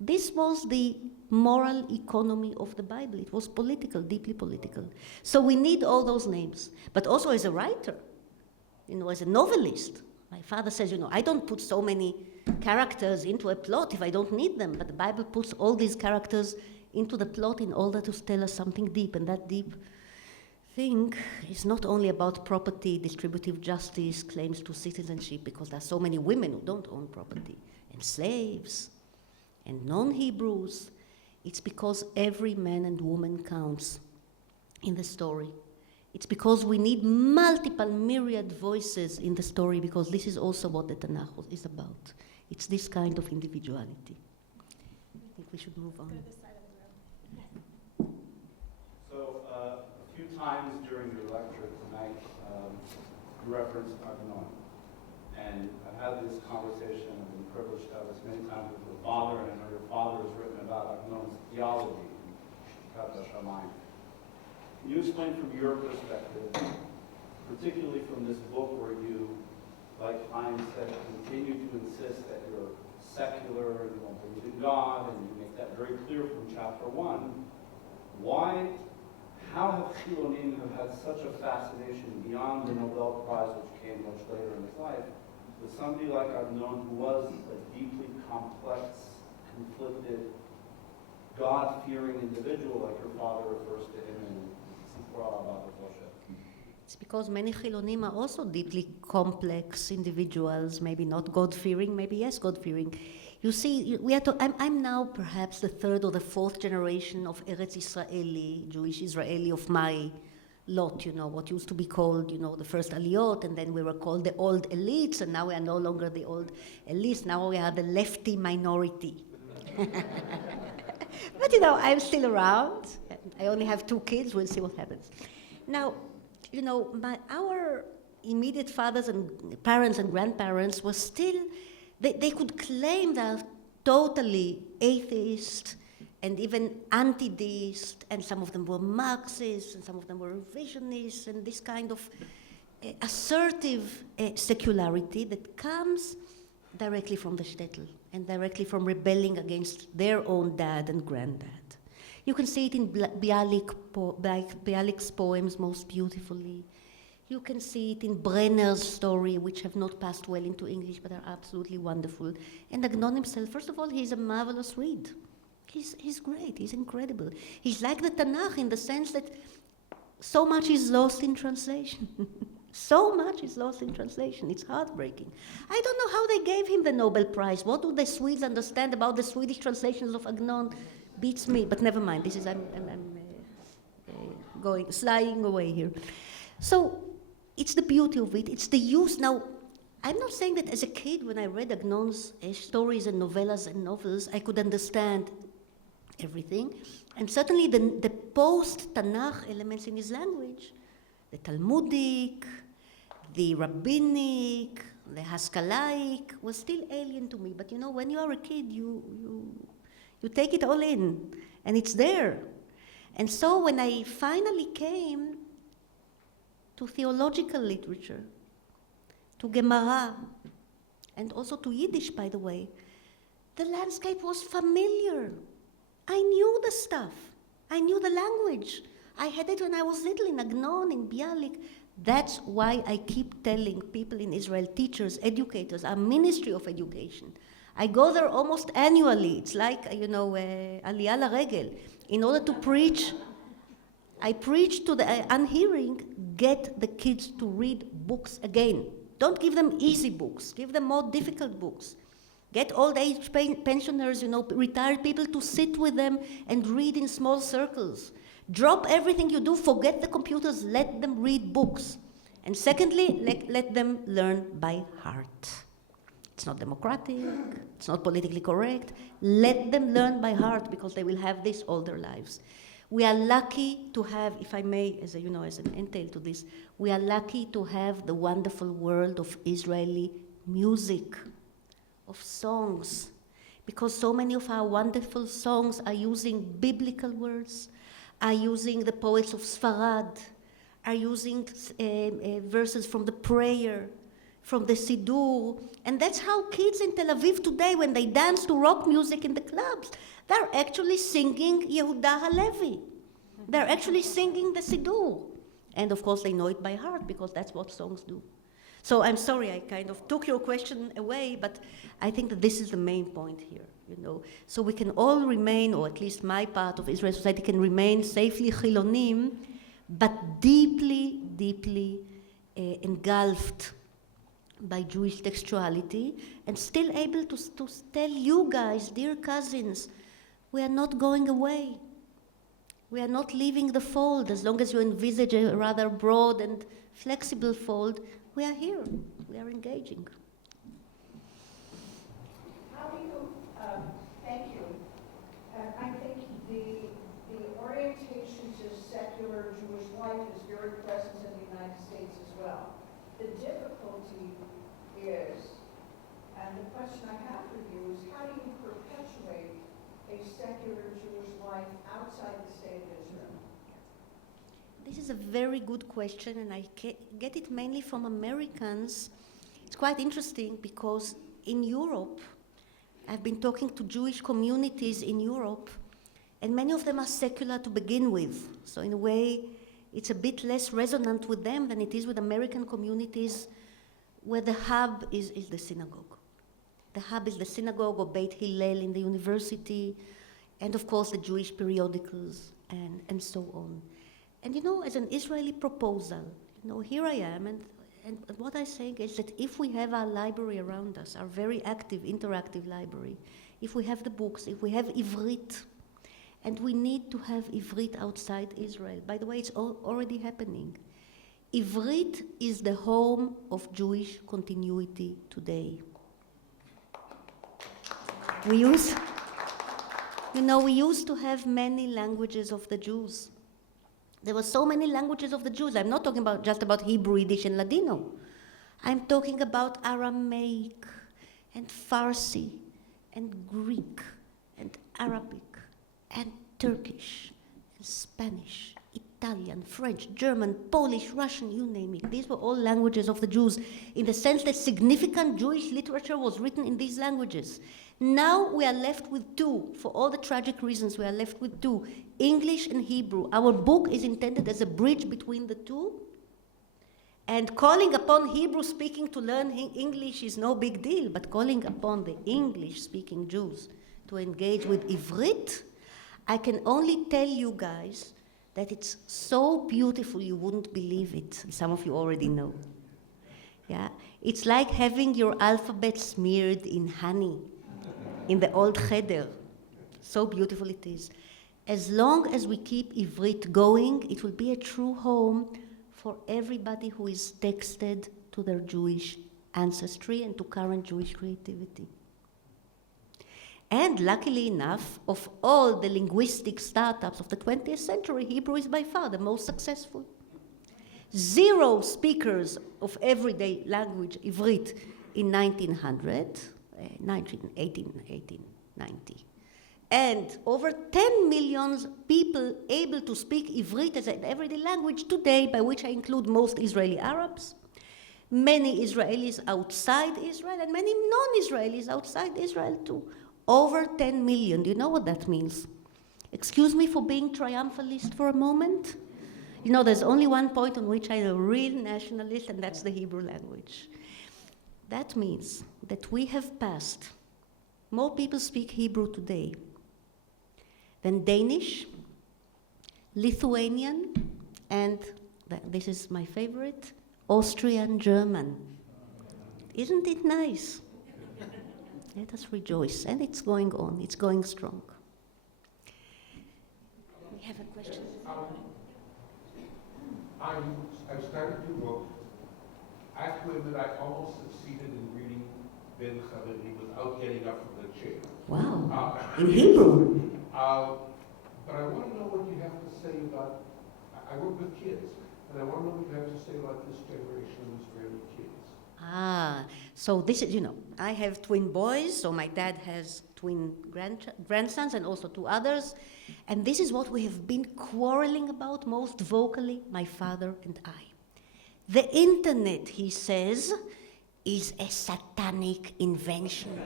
This was the moral economy of the Bible. It was political, deeply political. So we need all those names. But also as a writer, as a novelist, my father says, I don't put so many characters into a plot if I don't need them. But the Bible puts all these characters into the plot in order to tell us something deep. And that deep think is not only about property, distributive justice, claims to citizenship, because there are so many women who don't own property, and slaves, and non-Hebrews. It's because every man and woman counts in the story. It's because we need multiple myriad voices in the story, because this is also what the Tanakh is about. It's this kind of individuality. I think we should move on. So a few times during your lecture tonight, you referenced Agnon. And I've had this conversation, I've been privileged to have this many times with your father, and I know your father has written about Agnon's theology, Kata Shamayim. Can you explain from your perspective, particularly from this book where you, like Hein said, continue to insist that you're secular, you don't believe in God, and you make that very clear from chapter 1, how have Chilonim have had such a fascination beyond the Nobel Prize, which came much later in his life, with somebody like Agnon, who was a deeply complex, conflicted, God-fearing individual, like your father refers to him in Sifra Abba Toshe? It's because many Chilonim are also deeply complex individuals, maybe not God-fearing, maybe yes, God-fearing. You see, I'm now perhaps the third or the fourth generation of Eretz Israeli, Jewish Israeli of my lot, what used to be called, the first Aliyot, and then we were called the old elites, and now we are no longer the old elites, now we are the lefty minority. But I'm still around. I only have 2 kids, we'll see what happens. Now, our immediate fathers and parents and grandparents were still, they could claim they're totally atheist and even anti-deist, and some of them were Marxists, and some of them were revisionists, and this kind of assertive secularity that comes directly from the shtetl and directly from rebelling against their own dad and granddad. You can see it in Bialik's poems most beautifully. You can see it in Brenner's story, which have not passed well into English, but are absolutely wonderful. And Agnon himself, first of all, he's a marvelous read. He's great, he's incredible. He's like the Tanakh in the sense that so much is lost in translation. So much is lost in translation. It's heartbreaking. I don't know how they gave him the Nobel Prize. What do the Swedes understand about the Swedish translations of Agnon? Beats me, but never mind. This is I'm sliding away here. So it's the beauty of it. It's the use. Now, I'm not saying that as a kid, when I read Agnon's stories and novellas and novels, I could understand everything. And certainly the post-Tanakh elements in his language, the Talmudic, the Rabbinic, the Haskalaik, was still alien to me. But when you are a kid, you take it all in, and it's there. And so when I finally came to theological literature, to Gemara, and also to Yiddish, by the way, the landscape was familiar. I knew the stuff. I knew the language. I had it when I was little in Agnon, in Bialik. That's why I keep telling people in Israel, teachers, educators, our Ministry of Education. I go there almost annually. It's like, Aliyah Laregel. In order to preach, I preach to the unhearing, get the kids to read books again. Don't give them easy books. Give them more difficult books. Get old age pensioners, retired people to sit with them and read in small circles. Drop everything you do, forget the computers, let them read books. And secondly, let them learn by heart. It's not democratic, it's not politically correct. Let them learn by heart, because they will have this all their lives. We are lucky to have, if I may, as an entail to this, we are lucky to have the wonderful world of Israeli music, of songs, because so many of our wonderful songs are using biblical words, are using the poets of Sfarad, are using verses from the prayer, from the Siddur. And that's how kids in Tel Aviv today, when they dance to rock music in the clubs, they're actually singing Yehuda Halevi. They're actually singing the Siddur. And of course they know it by heart, because that's what songs do. So I'm sorry, I kind of took your question away, but I think that this is the main point here, So we can all remain, or at least my part of Israel society can remain safely Chilonim, but deeply, deeply engulfed by Jewish textuality, and still able to tell you guys, dear cousins, we are not going away. We are not leaving the fold. As long as you envisage a rather broad and flexible fold, we are here. We are engaging. How do you, thank you. I think the orientation to secular Jewish life is very present in the United States as well. The difficulty is, and the question I have for you is, how do you perpetuate a secular Jewish life outside the state of Israel? This is a very good question, and I get it mainly from Americans. It's quite interesting because in Europe, I've been talking to Jewish communities in Europe, and many of them are secular to begin with. So in a way, it's a bit less resonant with them than it is with American communities where the hub is the synagogue. The hub is the synagogue or Beit Hillel in the university, and of course the Jewish periodicals and so on. And you know, as an Israeli proposal, you know, here I am, and what I'm saying is that if we have our library around us, our very active, interactive library, if we have the books, if we have Ivrit, and we need to have Ivrit outside Israel. By the way, it's already happening. Ivrit is the home of Jewish continuity today. We used to have many languages of the Jews. There were so many languages of the Jews. I'm not talking about just about Hebrew, Yiddish, and Ladino. I'm talking about Aramaic, and Farsi, and Greek, and Arabic, and Turkish, and Spanish, Italian, French, German, Polish, Russian, you name it. These were all languages of the Jews, in the sense that significant Jewish literature was written in these languages. Now we are left with two. For all the tragic reasons, we are left with two, English and Hebrew. Our book is intended as a bridge between the two, and calling upon Hebrew speaking to learn English is no big deal, but calling upon the English speaking Jews to engage with Ivrit, I can only tell you guys that it's so beautiful you wouldn't believe it. Some of you already know. Yeah? It's like having your alphabet smeared in honey in the old cheder. So beautiful it is. As long as we keep Ivrit going, it will be a true home for everybody who is texted to their Jewish ancestry and to current Jewish creativity. And luckily enough, of all the linguistic startups of the 20th century, Hebrew is by far the most successful. 0 speakers of everyday language, Ivrit, in 1890. And over 10 million people able to speak Ivrit as an everyday language today, by which I include most Israeli Arabs, many Israelis outside Israel, and many non-Israelis outside Israel too. Over 10 million. Do you know what that means? Excuse me for being triumphalist for a moment. You know, there's only one point on which I'm a real nationalist, and that's the Hebrew language. That means that we have passed, more people speak Hebrew today than Danish, Lithuanian, and, this is my favorite, Austrian German. Isn't it nice? Let us rejoice. And it's going on. It's going strong. We have a question. I started your book. I have to admit I almost succeeded in reading Ben Chaveri without getting up from the chair. Wow. In Hebrew. But I want to know what you have to say about, I work with kids, and I want to know what you have to say about this generation of Israeli kids. So this is, I have twin boys, so my dad has twin grandsons and also 2 others. And this is what we have been quarreling about most vocally, my father and I. The internet, he says, is a satanic invention.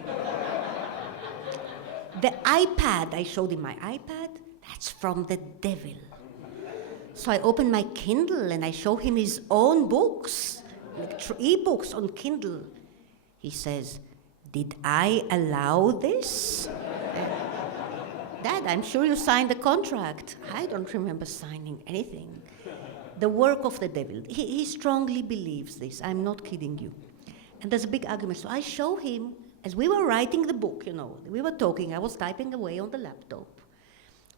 The iPad, I showed him my iPad, that's from the devil. So I opened my Kindle and I show him his own books, like e-books on Kindle. He says, "Did I allow this?" Dad, I'm sure you signed the contract. I don't remember signing anything. the work of the devil. He strongly believes this. I'm not kidding you. And there's a big argument. So I show him, as we were writing the book, we were talking, I was typing away on the laptop,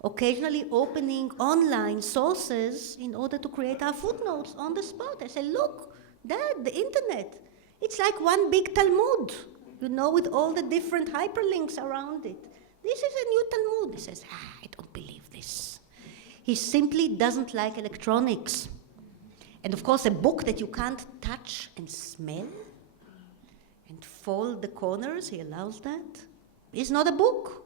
occasionally opening online sources in order to create our footnotes on the spot. I said, look, Dad, the internet, it's like one big Talmud, with all the different hyperlinks around it. This is a new Talmud. He says, I don't believe this. He simply doesn't like electronics. And of course, a book that you can't touch and smell and fold the corners, he allows that. It's not a book.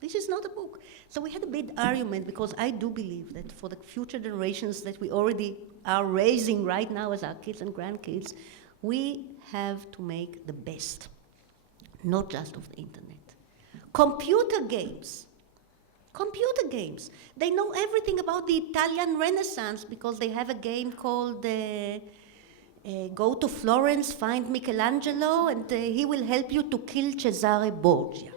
This is not a book. So we had a big argument because I do believe that for the future generations that we already are raising right now as our kids and grandkids, we have to make the best, not just of the internet. Computer games. They know everything about the Italian Renaissance because they have a game called Go to Florence, find Michelangelo, and he will help you to kill Cesare Borgia.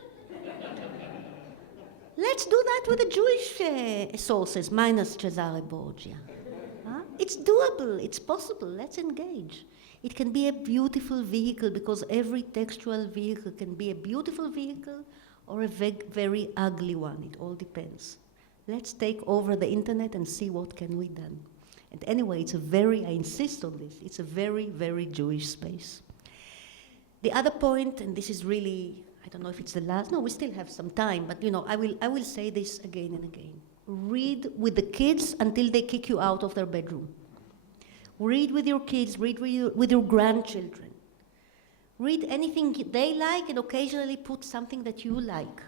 Let's do that with the Jewish sources, minus Cesare Borgia. It's doable, it's possible, let's engage. It can be a beautiful vehicle because every textual vehicle can be a beautiful vehicle or a very ugly one, it all depends. Let's take over the internet and see what can be done. And anyway, I insist on this, it's a very, very Jewish space. The other point, and this is really, I don't know if it's the last, no, we still have some time, but I will say this again and again. Read with the kids until they kick you out of their bedroom. Read with your kids, read with your grandchildren. Read anything they like and occasionally put something that you like.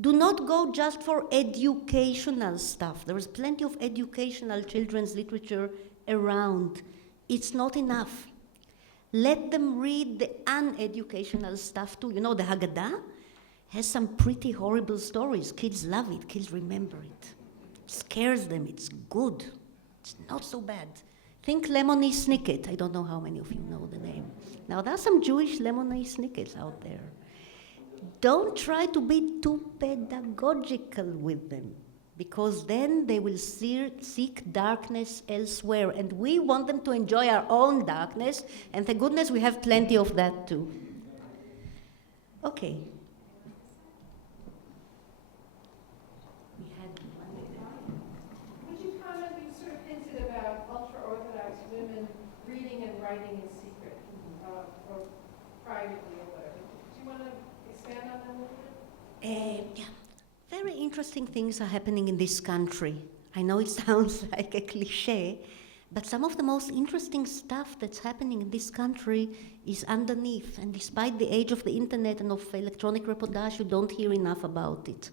Do not go just for educational stuff. There is plenty of educational children's literature around. It's not enough. Let them read the uneducational stuff too. The Haggadah has some pretty horrible stories. Kids love it, kids remember it. It scares them, it's good. It's not so bad. Think Lemony Snicket. I don't know how many of you know the name. Now, there are some Jewish Lemony Snickets out there. Don't try to be too pedagogical with them, because then they will seek darkness elsewhere. And we want them to enjoy our own darkness, and thank goodness we have plenty of that too. Okay. Would you comment, you sort of hinted about ultra-orthodox women reading and writing in secret, or privately or whatever. Do you want to expand on that a little bit? Yeah. Very interesting things are happening in this country. I know it sounds like a cliche, but some of the most interesting stuff that's happening in this country is underneath. And despite the age of the internet and of electronic reportage, you don't hear enough about it.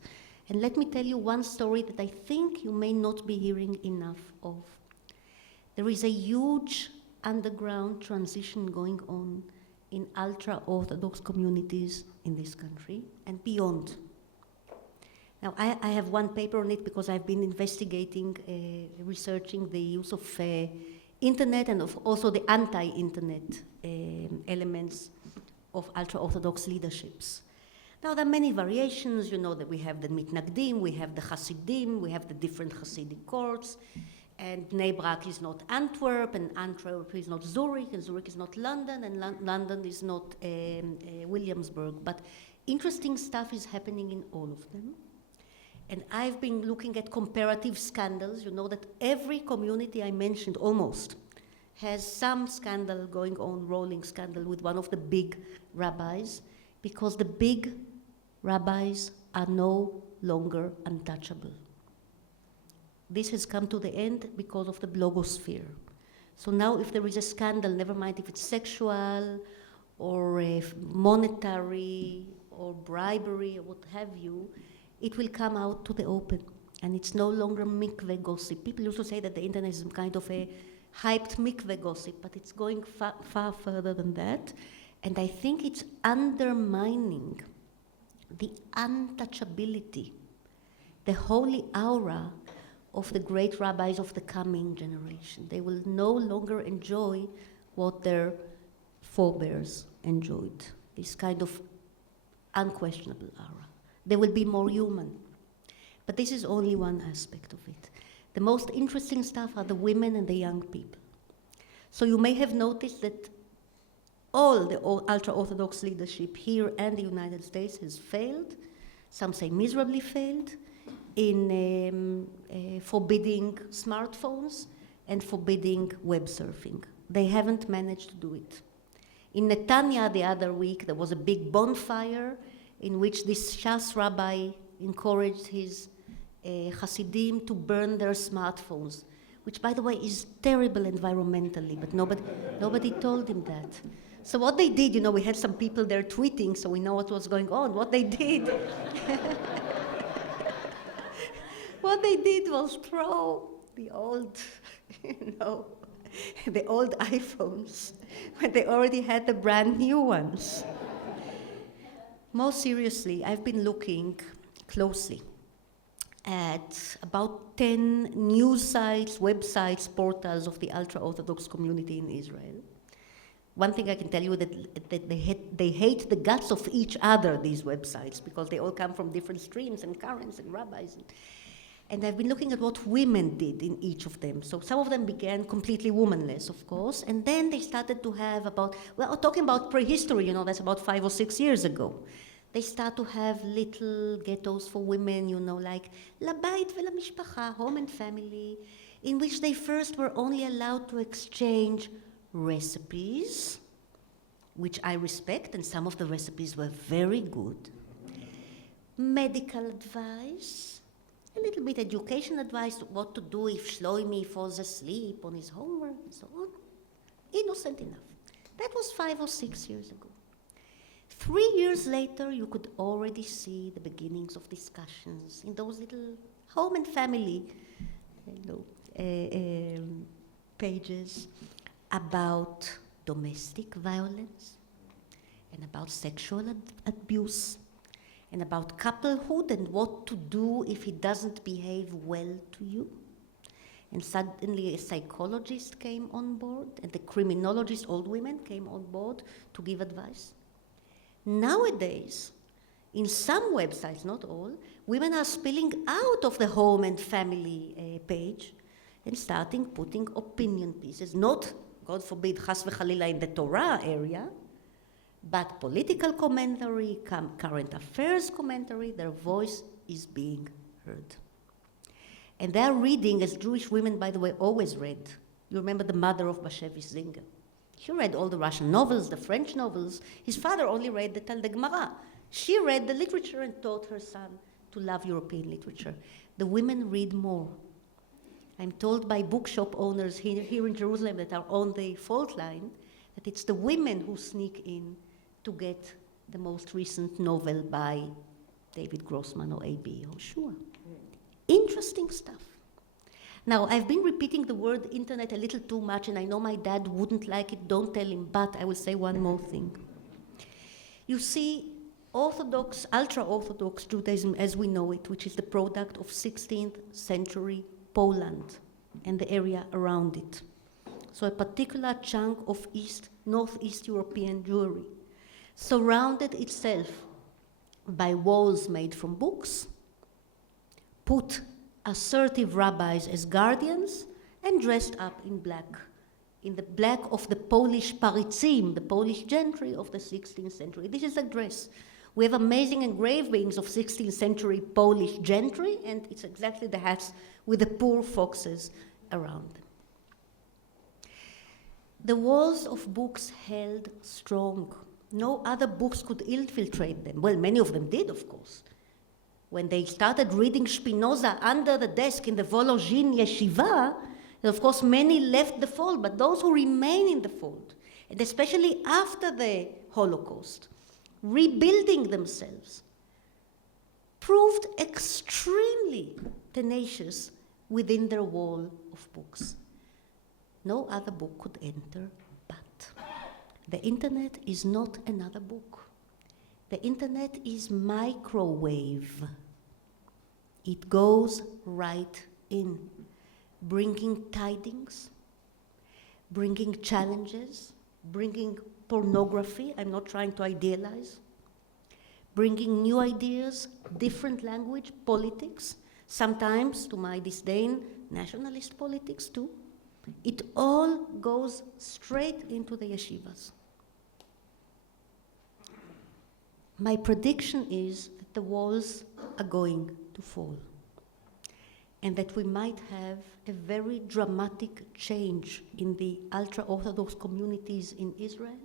And let me tell you one story that I think you may not be hearing enough of. There is a huge underground transition going on in ultra-orthodox communities in this country and beyond. Now, I have one paper on it because I've been investigating, researching the use of internet and of also the anti-internet elements of ultra-Orthodox leaderships. Now, there are many variations. You know that we have the Mitnagdim, we have the Hasidim, we have the different Hasidic courts, and Bnei Brak is not Antwerp, and Antwerp is not Zurich, and Zurich is not London, and London is not Williamsburg. But interesting stuff is happening in all of them. And I've been looking at comparative scandals. You know that every community I mentioned, almost, has some scandal going on, rolling scandal with one of the big rabbis, because the big rabbis are no longer untouchable. This has come to the end because of the blogosphere. So now if there is a scandal, never mind if it's sexual or monetary or bribery or what have you, it will come out to the open, and it's no longer mikveh gossip. People used to say that the internet is kind of a hyped mikveh gossip, but it's going far further than that, and I think it's undermining the untouchability, the holy aura of the great rabbis of the coming generation. They will no longer enjoy what their forebears enjoyed, this kind of unquestionable aura. They will be more human. But this is only one aspect of it. The most interesting stuff are the women and the young people. So you may have noticed that all the ultra-Orthodox leadership here and the United States has failed, some say miserably failed, in forbidding smartphones and forbidding web surfing. They haven't managed to do it. In Netanya the other week, there was a big bonfire in which this Shas rabbi encouraged his Hasidim to burn their smartphones, which, by the way, is terrible environmentally, but nobody told him that. So what they did, we had some people there tweeting, so we know what was going on. What they did, was throw the old, the old iPhones, when they already had the brand new ones. More seriously, I've been looking closely at about 10 news sites, websites, portals of the ultra-Orthodox community in Israel. One thing I can tell you that they hate the guts of each other, these websites, because they all come from different streams and currents and rabbis. And I've been looking at what women did in each of them. So some of them began completely womanless, of course, and then they started to have talking about prehistory, that's about 5 or 6 years ago. They start to have little ghettos for women, like Labait veLamishpacha, home and family, in which they first were only allowed to exchange recipes, which I respect, and some of the recipes were very good, medical advice, a little bit education advice, what to do if Shloimi falls asleep on his homework, and so on. Innocent enough. That was 5 or 6 years ago. 3 years later, you could already see the beginnings of discussions in those little home and family pages about domestic violence and about sexual abuse and about couplehood and what to do if he doesn't behave well to you. And suddenly a psychologist came on board and the criminologist, old women, came on board to give advice. Nowadays, in some websites, not all, women are spilling out of the home and family page and starting putting opinion pieces, not, God forbid, chas v'chalila in the Torah area, but political commentary, current affairs commentary, their voice is being heard. And they're reading, as Jewish women, by the way, always read. You remember the mother of Bashevis Zinger. She read all the Russian novels, the French novels. His father only read the Talmud Gemara. She read the literature and taught her son to love European literature. The women read more. I'm told by bookshop owners here in Jerusalem that are on the fault line that it's the women who sneak in to get the most recent novel by David Grossman or A.B. Yehoshua. Interesting stuff. Now, I've been repeating the word internet a little too much, and I know my dad wouldn't like it, don't tell him, but I will say one more thing. You see, Orthodox, ultra-Orthodox Judaism as we know it, which is the product of 16th century Poland and the area around it. So a particular chunk of Northeast European Jewry surrounded itself by walls made from books, put assertive rabbis as guardians, and dressed up in black, in the black of the Polish paritzim, the Polish gentry of the 16th century. This is a dress. We have amazing engravings of 16th century Polish gentry, and it's exactly the hats with the poor foxes around them. The walls of books held strong. No other books could infiltrate them. Well, many of them did, of course. When they started reading Spinoza under the desk in the Volozhin yeshiva, of course, many left the fold, but those who remain in the fold, and especially after the Holocaust, rebuilding themselves, proved extremely tenacious within their wall of books. No other book could enter, but the internet is not another book. The internet is microwave. It goes right in, bringing tidings, bringing challenges, bringing pornography. I'm not trying to idealize. Bringing new ideas, different language, politics. Sometimes, to my disdain, nationalist politics too. It all goes straight into the yeshivas. My prediction is that the walls are going to fall, and that we might have a very dramatic change in the ultra-Orthodox communities in Israel.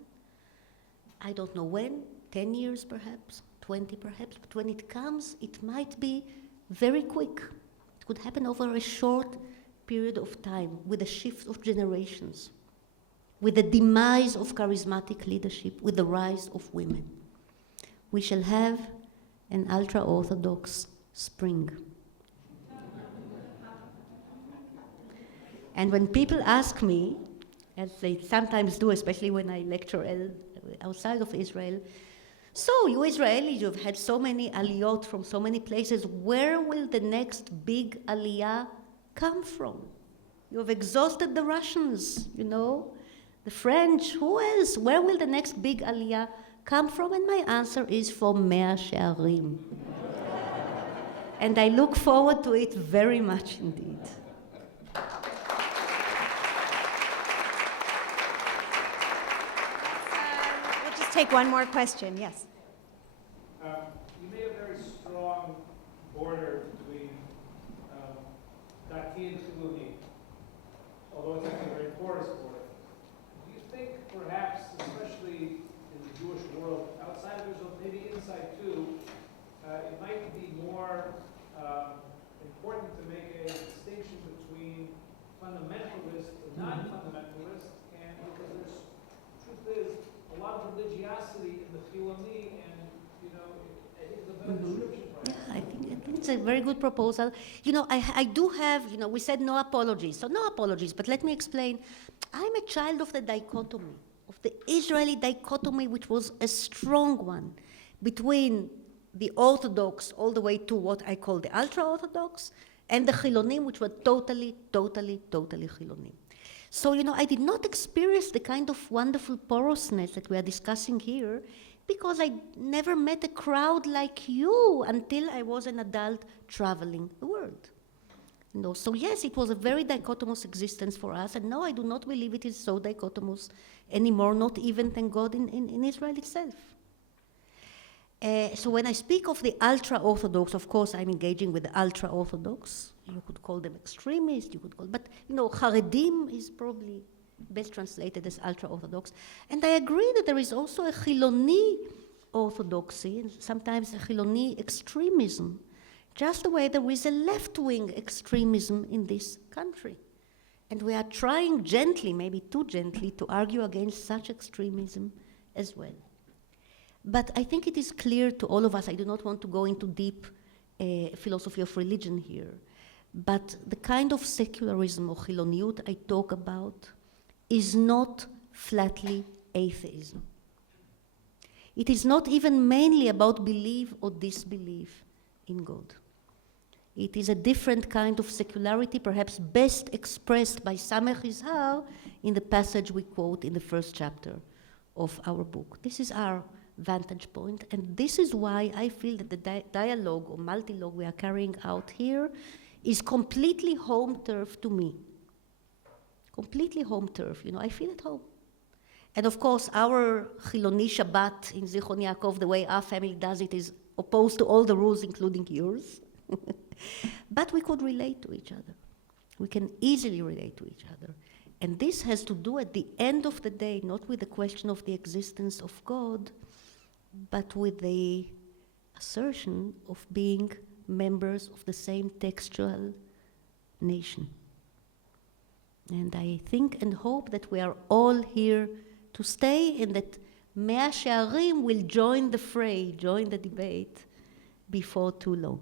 I don't know when, 10 years perhaps, 20 perhaps, but when it comes, it might be very quick. It could happen over a short period of time, with a shift of generations, with the demise of charismatic leadership, with the rise of women. We shall have an ultra-Orthodox spring. And when people ask me, as they sometimes do, especially when I lecture outside of Israel, so you Israelis, you've had so many aliyot from so many places, where will the next big aliyah come from? You have exhausted the Russians, you know, the French, who else? Where will the next big aliyah come from? And my answer is from Mea Shearim. And I look forward to it very much indeed. We'll just take one more question, yes. You made a very strong border between Dati and Chiluni, although it's actually a very porous border. Do you think perhaps, especially in the Jewish world, outside of Israel, maybe inside too, it might be more important to make a distinction between fundamentalist and non-fundamentalist, and because there's, truth is, a lot of religiosity in the Chiluni, and I think it's a better description for it. Yeah, I think it's a very good proposal. I do have, we said no apologies. So no apologies, but let me explain. I'm a child of the dichotomy, of the Israeli dichotomy, which was a strong one between the Orthodox all the way to what I call the ultra-Orthodox, and the Chilonim, which were totally Chilonim. So, I did not experience the kind of wonderful porousness that we are discussing here, because I never met a crowd like you until I was an adult traveling the world. So yes, it was a very dichotomous existence for us, and no, I do not believe it is so dichotomous anymore, not even, thank God, in Israel itself. So when I speak of the ultra-Orthodox, of course, I'm engaging with the ultra-Orthodox. You could call them extremists, but Haredim is probably best translated as ultra-Orthodox. And I agree that there is also a Chiloni orthodoxy, and sometimes a Chiloni extremism, just the way there is a left-wing extremism in this country. And we are trying gently, maybe too gently, to argue against such extremism as well. But I think it is clear to all of us, I do not want to go into deep philosophy of religion here, but the kind of secularism or Chiloniut I talk about is not flatly atheism. It is not even mainly about belief or disbelief in God. It is a different kind of secularity, perhaps best expressed by Samech Yizhar in the passage we quote in the first chapter of our book. This is our vantage point, and this is why I feel that the dialogue or multilogue we are carrying out here is completely home turf to me. Completely home turf, I feel at home. And of course, our Chiloni Shabbat in Zichron Yaakov, the way our family does it, is opposed to all the rules, including yours. But we could relate to each other. We can easily relate to each other. And this has to do, at the end of the day, not with the question of the existence of God, but with the assertion of being members of the same textual nation. And I think and hope that we are all here to stay, and that Mea Shearim will join the fray, join the debate before too long.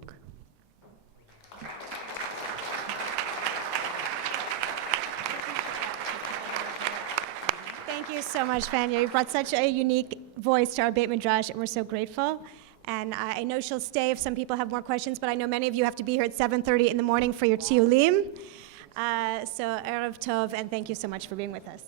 Thank you so much, Fania. You brought such a unique voice to our Beit Midrash, and we're so grateful. And I know she'll stay if some people have more questions, but I know many of you have to be here at 7:30 in the morning for your Tiyulim. So Erev Tov, and thank you so much for being with us.